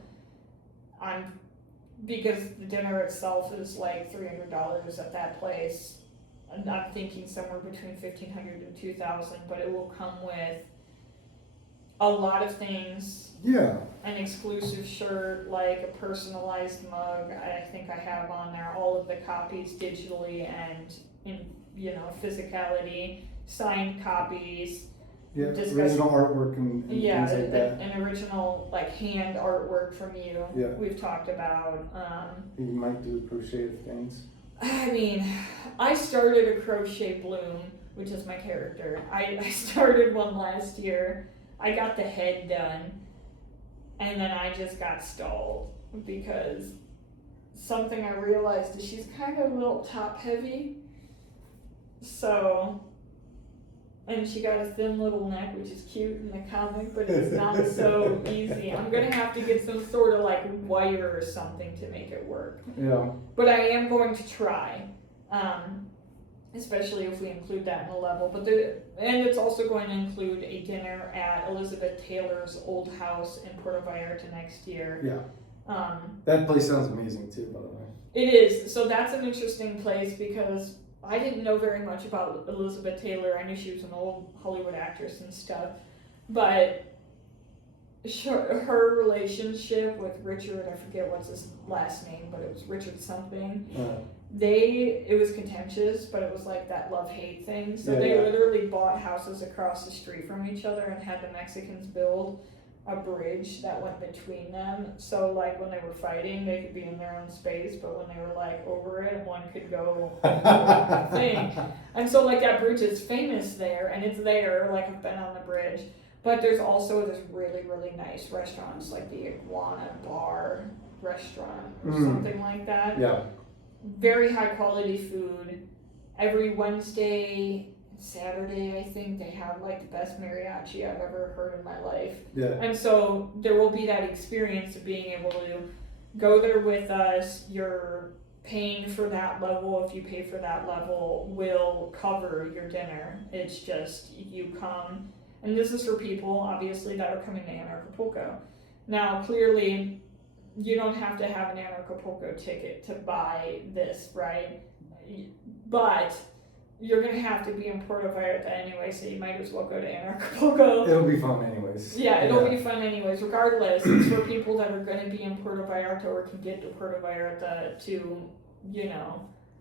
Because the dinner itself is like $300 at that place. And I'm thinking somewhere between $1,500 and $2,000, but it will come with a lot of things. Yeah. An exclusive shirt, like a personalized mug. I think I have on there all of the copies digitally and in physicality, signed copies. Yeah, original artwork and things like that. An original hand artwork from you. Yeah. We've talked about. You might do crochet things. I mean, I started a crochet bloom, which is my character. I started one last year. I got the head done, and then I just got stalled because something I realized is she's kind of a little top heavy. So. And she got a thin little neck, which is cute in the comic, but it's not so easy. I'm going to have to get some sort of wire or something to make it work. Yeah. But I am going to try, especially if we include that in the level. And it's also going to include a dinner at Elizabeth Taylor's old house in Puerto Vallarta next year. Yeah. That place sounds amazing too, by the way. It is. So that's an interesting place because I didn't know very much about Elizabeth Taylor. I knew she was an old Hollywood actress and stuff, but her relationship with Richard, I forget what's his last name, but it was Richard something. It was contentious, but it was like that love-hate thing. So they literally bought houses across the street from each other and had the Mexicans build a bridge that went between them. So like when they were fighting, they could be in their own space, but when they were like over it, one could go thing. And so like that bridge is famous there, and it's there, like I've been on the bridge. But there's also this really, really nice restaurants, like the Iguana Bar restaurant or something like that. Yeah. Very high quality food. Every Wednesday, Saturday, I think they have like the best mariachi I've ever heard in my life. Yeah. And so there will be that experience of being able to go there with us. You're paying for that level. If you pay for that level, will cover your dinner. It's just you come. And this is for people, obviously, that are coming to Anarchapulco. Now, clearly, you don't have to have an Anarchapulco ticket to buy this, right? But you're going to have to be in Puerto Vallarta anyway, so you might as well go to Anarchapulco. It'll be fun anyways. Yeah, it'll be fun anyways. Regardless, it's for people that are going to be in Puerto Vallarta or can get to Puerto Vallarta to,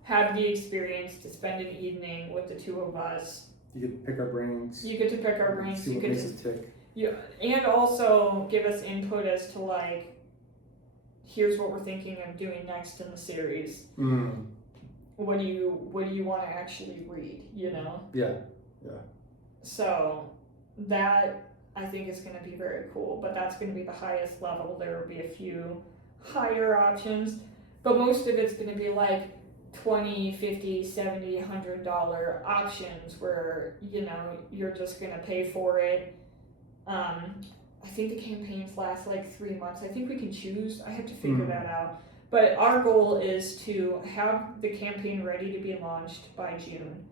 have the experience to spend an evening with the two of us. You get to pick our brains. You get to pick our brains. See what makes us tick. And also give us input as to like, here's what we're thinking of doing next in the series. What do you want to actually read? Yeah. So that I think is going to be very cool. But that's going to be the highest level. There will be a few higher options, but most of it's going to be like $20, $50, $70, $100 options where you're just gonna pay for it. I think the campaigns last like 3 months. I think we can choose. I have to figure that out. But our goal is to have the campaign ready to be launched by June,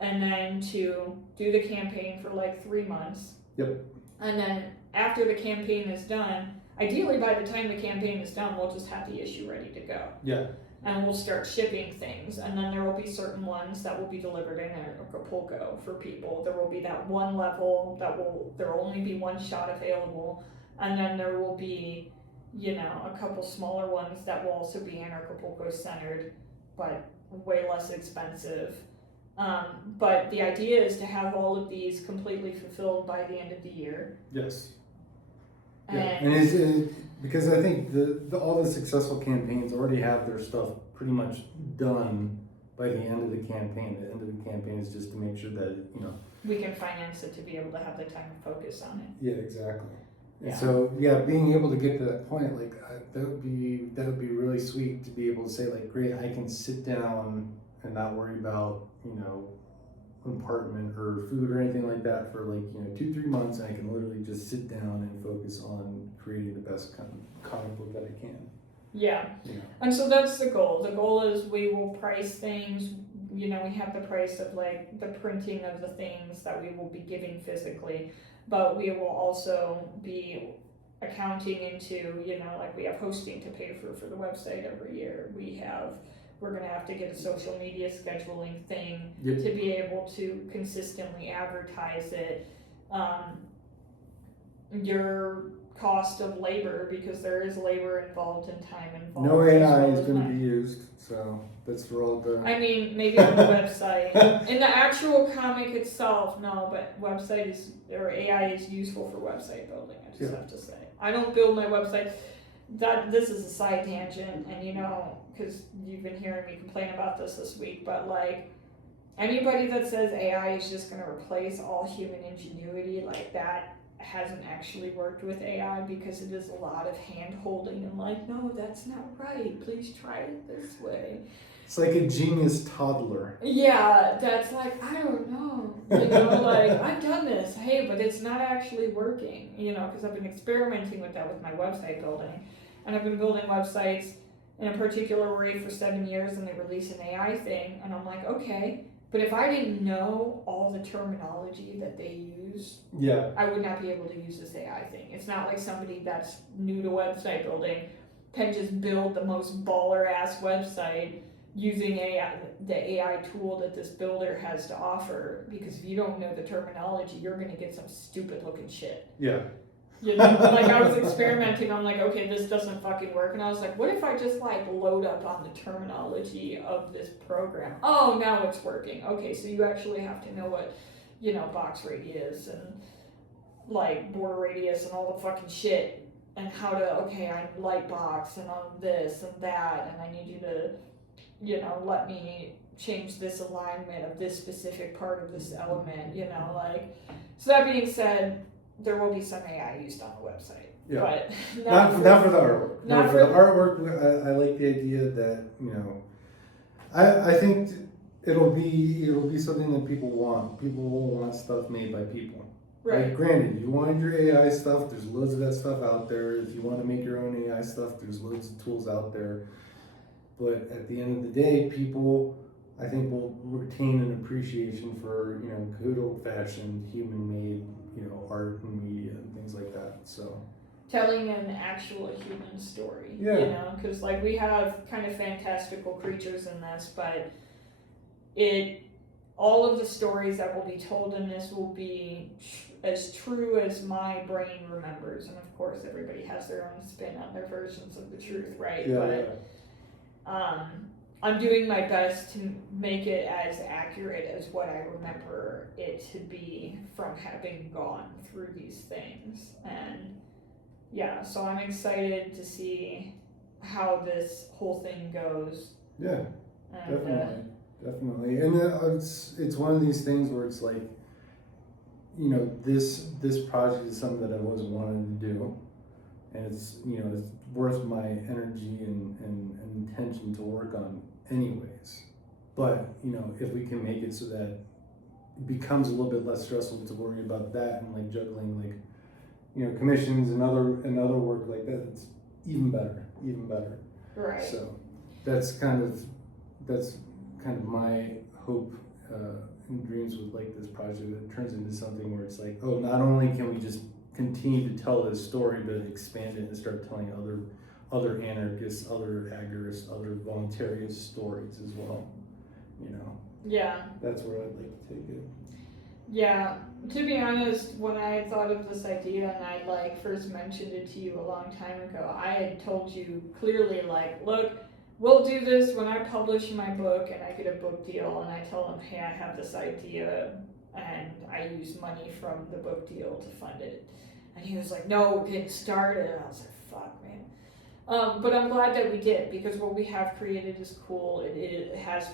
and then to do the campaign for like 3 months. Yep. And then after the campaign is done, ideally by the time the campaign is done, we'll just have the issue ready to go. Yeah. And we'll start shipping things, and then there will be certain ones that will be delivered in Acapulco for people. There will be that one level there will only be one shot available, and then there will be, a couple smaller ones that will also be Anarchapulco centered, but way less expensive. But the idea is to have all of these completely fulfilled by the end of the year. Yes. Yeah, and because I think all the successful campaigns already have their stuff pretty much done by the end of the campaign. The end of the campaign is just to make sure that we can finance it to be able to have the time to focus on it. Yeah, exactly. Yeah. And so being able to get to that point, like that would be really sweet to be able to say like, great, I can sit down and not worry about apartment or food or anything like that for like 2-3 months, and I can literally just sit down and focus on creating the best kind of comic book that I can. Yeah. And so that's the goal. The goal is we will price things. We have the price of like the printing of the things that we will be giving physically, but we will also be accounting into like we have hosting to pay for the website every year. We're going to have to get a social media scheduling thing to be able to consistently advertise it. Your cost of labor, because there is labor involved and time involved. No AI is going to be used, so that's for all the... I mean, maybe on the website. In the actual comic itself, no, but AI is useful for website building, I just have to say. I don't build my website. This is a side tangent, and because you've been hearing me complain about this week, but like anybody that says AI is just going to replace all human ingenuity, like that hasn't actually worked with AI, because it is a lot of hand holding and like, no, that's not right, please try it this way. It's like a genius toddler. Yeah, that's like, I don't know, like I've done this, hey, but it's not actually working, because I've been experimenting with that with my website building, and I've been building websites in a particular way for 7 years, and they release an AI thing, and I'm like, okay, but if I didn't know all the terminology that they use, I would not be able to use this AI thing. It's not like somebody that's new to website building can just build the most baller ass website using the AI tool that this builder has to offer, because if you don't know the terminology, you're going to get some stupid looking shit. Yeah. You know, like I was experimenting. I'm like, okay, this doesn't fucking work. And I was like, what if I just like load up on the terminology of this program? Oh, now it's working. Okay, so you actually have to know what, you know, box radius and like border radius and all the fucking shit and how to, okay, I'm light box and on this and that, and I need you to, you know, let me change this alignment of this specific part of this element, you know, like. So that being said, there will be some AI used on the website. Yeah. But not for the artwork. Not for the artwork. I like the idea that, you know, I think it'll be something that people want. People will want stuff made by people. Right. Like, granted, you wanted your AI stuff, there's loads of that stuff out there. If you want to make your own AI stuff, there's loads of tools out there. But at the end of the day, people, I think, will retain an appreciation for, you know, good old-fashioned human-made, you know, art and media and things like that. So telling an actual human story, Yeah. you know, because like we have kind of fantastical creatures in this, but all of the stories that will be told in this will be as true as my brain remembers, and of course everybody has their own spin on their versions of the truth, right? yeah. I'm doing my best to make it as accurate as what I remember it to be from having gone through these things. And yeah, so I'm excited to see how this whole thing goes. Yeah, And, definitely. And it's one of these things where it's like, you know, this project is something that I've always wanted to do, and it's, you know, it's worth my energy and intention to work on anyways. But, you know, if we can make it so that it becomes a little bit less stressful to worry about that and like juggling like, you know, commissions and other work like that, it's even better. right. So that's kind of my hope and dreams with like this project. It turns into something where it's like, oh, not only can we just continue to tell this story, but expand it and start telling other anarchists, other agorists, other voluntarists stories as well. You know. Yeah. That's where I'd like to take it. Yeah, to be honest, when I had thought of this idea and I like first mentioned it to you a long time ago, I had told you clearly, like, look, we'll do this when I publish my book and I get a book deal, and I tell them, hey, I have this idea and I use money from the book deal to fund it. And he was like, no, we're getting started. And I was like, fuck, man. But I'm glad that we did, because what we have created is cool. It has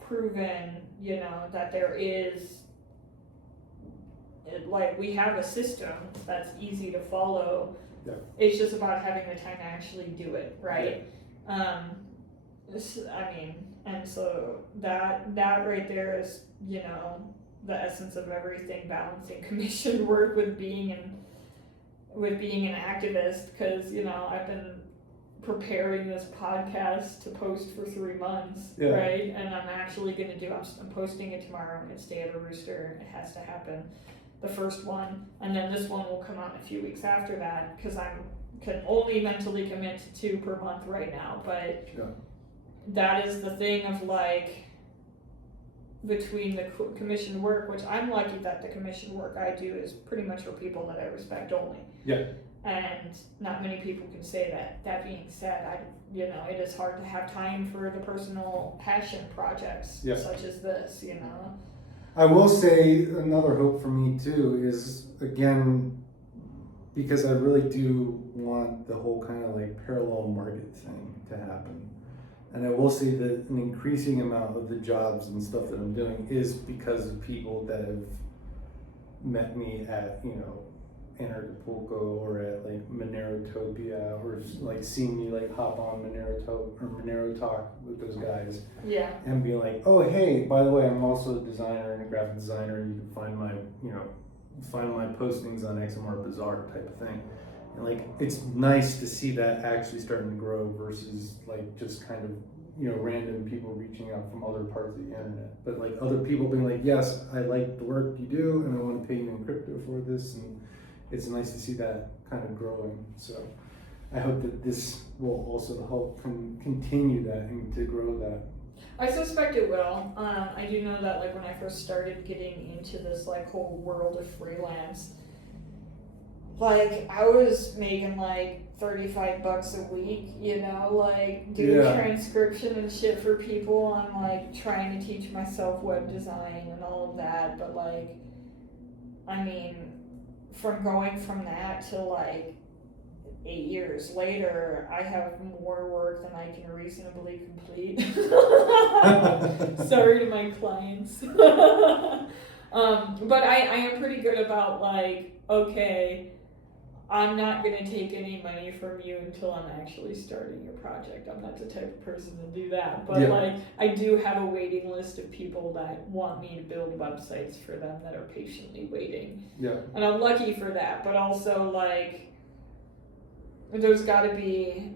proven, you know, that there is, like, we have a system that's easy to follow. Yeah. It's just about having the time to actually do it, right? Yeah. I mean, and so that right there is, you know, the essence of everything, balancing commissioned work with being an activist, because, you know, I've been preparing this podcast to post for 3 months, Yeah. right? And I'm actually going to do, I'm posting it tomorrow. I'm going to stay at a rooster. It has to happen. The first one, and then this one will come out in a few weeks after that, because I can only mentally commit to 2 per month right now, but Yeah. that is the thing of, like, between the commissioned work, which I'm lucky that the commissioned work I do is pretty much for people that I respect only. Yeah. And not many people can say that. That being said, it is hard to have time for the personal passion projects such as this, you know. I will say another hope for me too is, again, because I really do want the whole kind of like parallel market thing to happen. And I will say that an increasing amount of the jobs and stuff that I'm doing is because of people that have met me at, you know, Anarchapulco or at like Monerotopia, or like seeing me like hop on Monero Talk with those guys. Yeah. And be like, oh hey, by the way, I'm also a designer and a graphic designer. You can find my postings on XMR Bazaar type of thing. And like, it's nice to see that actually starting to grow versus like just kind of, you know, random people reaching out from other parts of the internet. But like other people being like, yes, I like the work you do and I want to pay you in crypto for this. And it's nice to see that kind of growing. So I hope that this will also help continue that and to grow that. I suspect it will. I do know that, like, when I first started getting into this like whole world of freelance, like, I was making like $35 a week, you know, like doing transcription and shit for people. I'm like trying to teach myself web design and all of that, but like, I mean, from going from that to like 8 years later, I have more work than I can reasonably complete. Sorry to my clients. But I am pretty good about like, okay, I'm not going to take any money from you until I'm actually starting your project. I'm not the type of person to do that. But like, I do have a waiting list of people that want me to build websites for them that are patiently waiting. Yeah. And I'm lucky for that. But also, like, there's got to be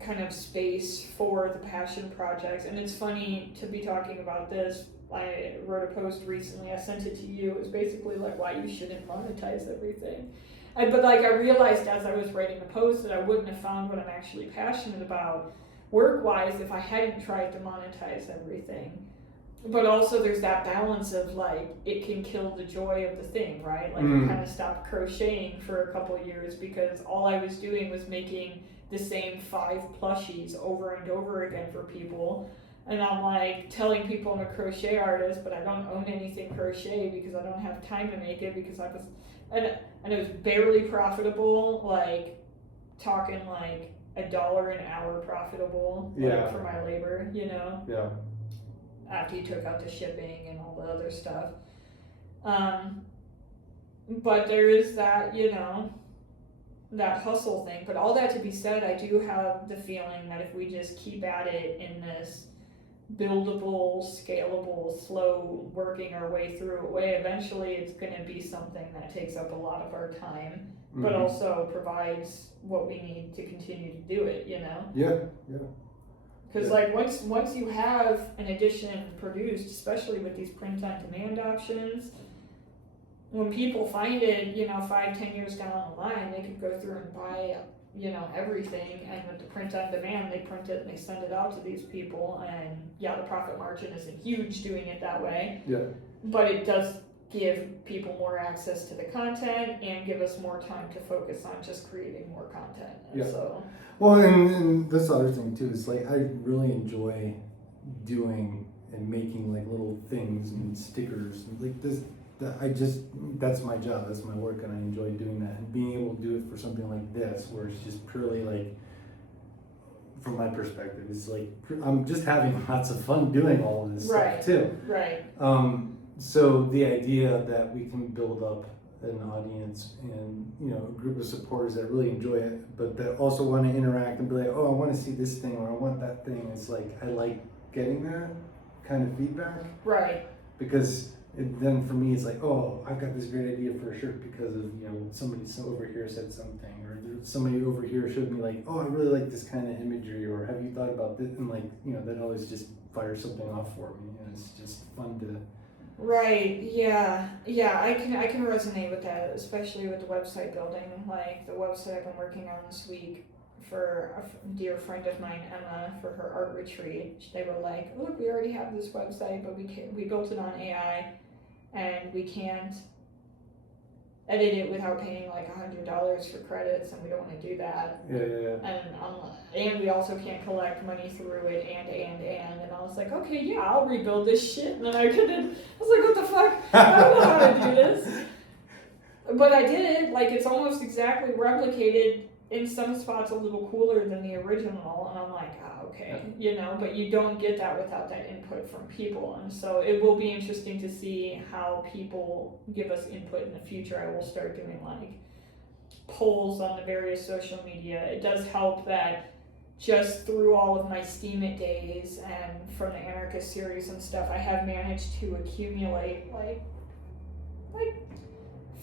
kind of space for the passion projects. And it's funny to be talking about this. I wrote a post recently. I sent it to you. It was basically like why you shouldn't monetize everything. But like, I realized as I was writing the post that I wouldn't have found what I'm actually passionate about work-wise if I hadn't tried to monetize everything. But also there's that balance of like, it can kill the joy of the thing, right? Like I kind of stopped crocheting for a couple of years because all I was doing was making the same 5 plushies over and over again for people. And I'm like telling people I'm a crochet artist, but I don't own anything crochet because I don't have time to make it because I was, and it was barely profitable, like talking like $1 an hour profitable like, for my labor, you know? Yeah. After you took out the shipping and all the other stuff. But there is that, you know, that hustle thing. But all that to be said, I do have the feeling that if we just keep at it in this buildable, scalable, slow working our way through a way, eventually it's going to be something that takes up a lot of our time, but also provides what we need to continue to do it, you know? Yeah. Because like once you have an edition produced, especially with these print on demand options, when people find it, you know, 5-10 years down the line, they could go through and buy, you know, everything, and with the print on demand, they print it and they send it out to these people, and yeah, the profit margin isn't huge doing it that way. Yeah. But it does give people more access to the content and give us more time to focus on just creating more content. And so. Well, and this other thing too is like I really enjoy doing and making like little things and stickers and like this. That's my job. That's my work, and I enjoy doing that. And being able to do it for something like this, where it's just purely like, from my perspective, it's like I'm just having lots of fun doing all of this stuff too. Right. So the idea that we can build up an audience and, you know, a group of supporters that really enjoy it, but that also want to interact and be like, oh, I want to see this thing or I want that thing. It's like I like getting that kind of feedback. Right. Because then for me it's like, oh, I've got this great idea for a shirt because of, you know, somebody over here said something, or somebody over here showed me like, oh, I really like this kind of imagery, or have you thought about this? And like, you know, that always just fires something off for me, and it's just fun to. Right. Yeah. I can resonate with that, especially with the website building. Like the website I've been working on this week for a dear friend of mine, Emma, for her art retreat. They were like, look, we already have this website, but we built it on AI, and we can't edit it without paying like $100 for credits, and we don't want to do that. Yeah. And we also can't collect money through it, and I was like, okay, yeah, I'll rebuild this shit. And then I was like, what the fuck? I don't know how to do this. But I did it. Like, it's almost exactly replicated, in some spots a little cooler than the original, and I'm like, okay, you know, but you don't get that without that input from people. And so it will be interesting to see how people give us input in the future. I will start doing like polls on the various social media. It does help that just through all of my Steam It days and from the Anarchist series and stuff, I have managed to accumulate like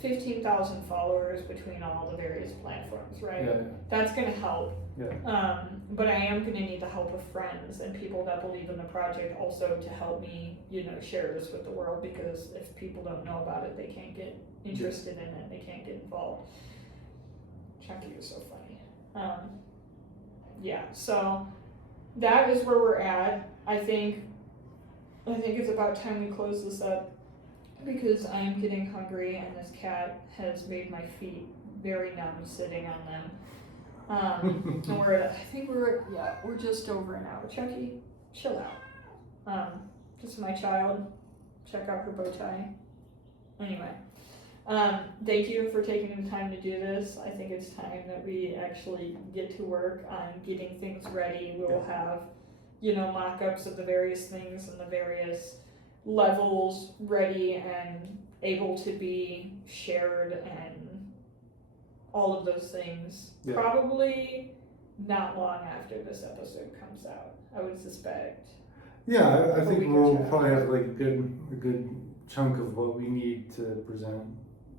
15,000 followers between all the various platforms, right? Yeah. That's going to help. Yeah. But I am going to need the help of friends and people that believe in the project also to help me, you know, share this with the world, because if people don't know about it, they can't get interested in it, they can't get involved. Chucky was so funny. So that is where we're at. I think it's about time we close this up. because I'm getting hungry and this cat has made my feet very numb sitting on them. And we're just over an hour. Chucky, chill out. This is my child. Check out her bow tie. Anyway, thank you for taking the time to do this. I think it's time that we actually get to work on getting things ready. We'll have, mock-ups of the various things and the various levels ready and able to be shared and all of those things. Yeah. Probably not long after this episode comes out, I would suspect. Yeah, I think week or we'll two probably after. have like a good chunk of what we need to present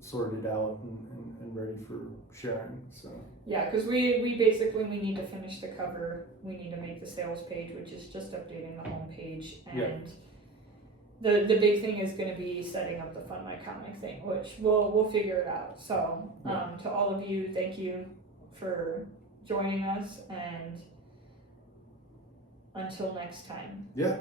sorted out and ready for sharing. So Yeah, because we need to finish the cover. We need to make the sales page, which is just updating the home page, and the big thing is going to be setting up the Fund My Comic thing, which we'll figure it out. So to all of you, thank you for joining us, and until next time. yeah.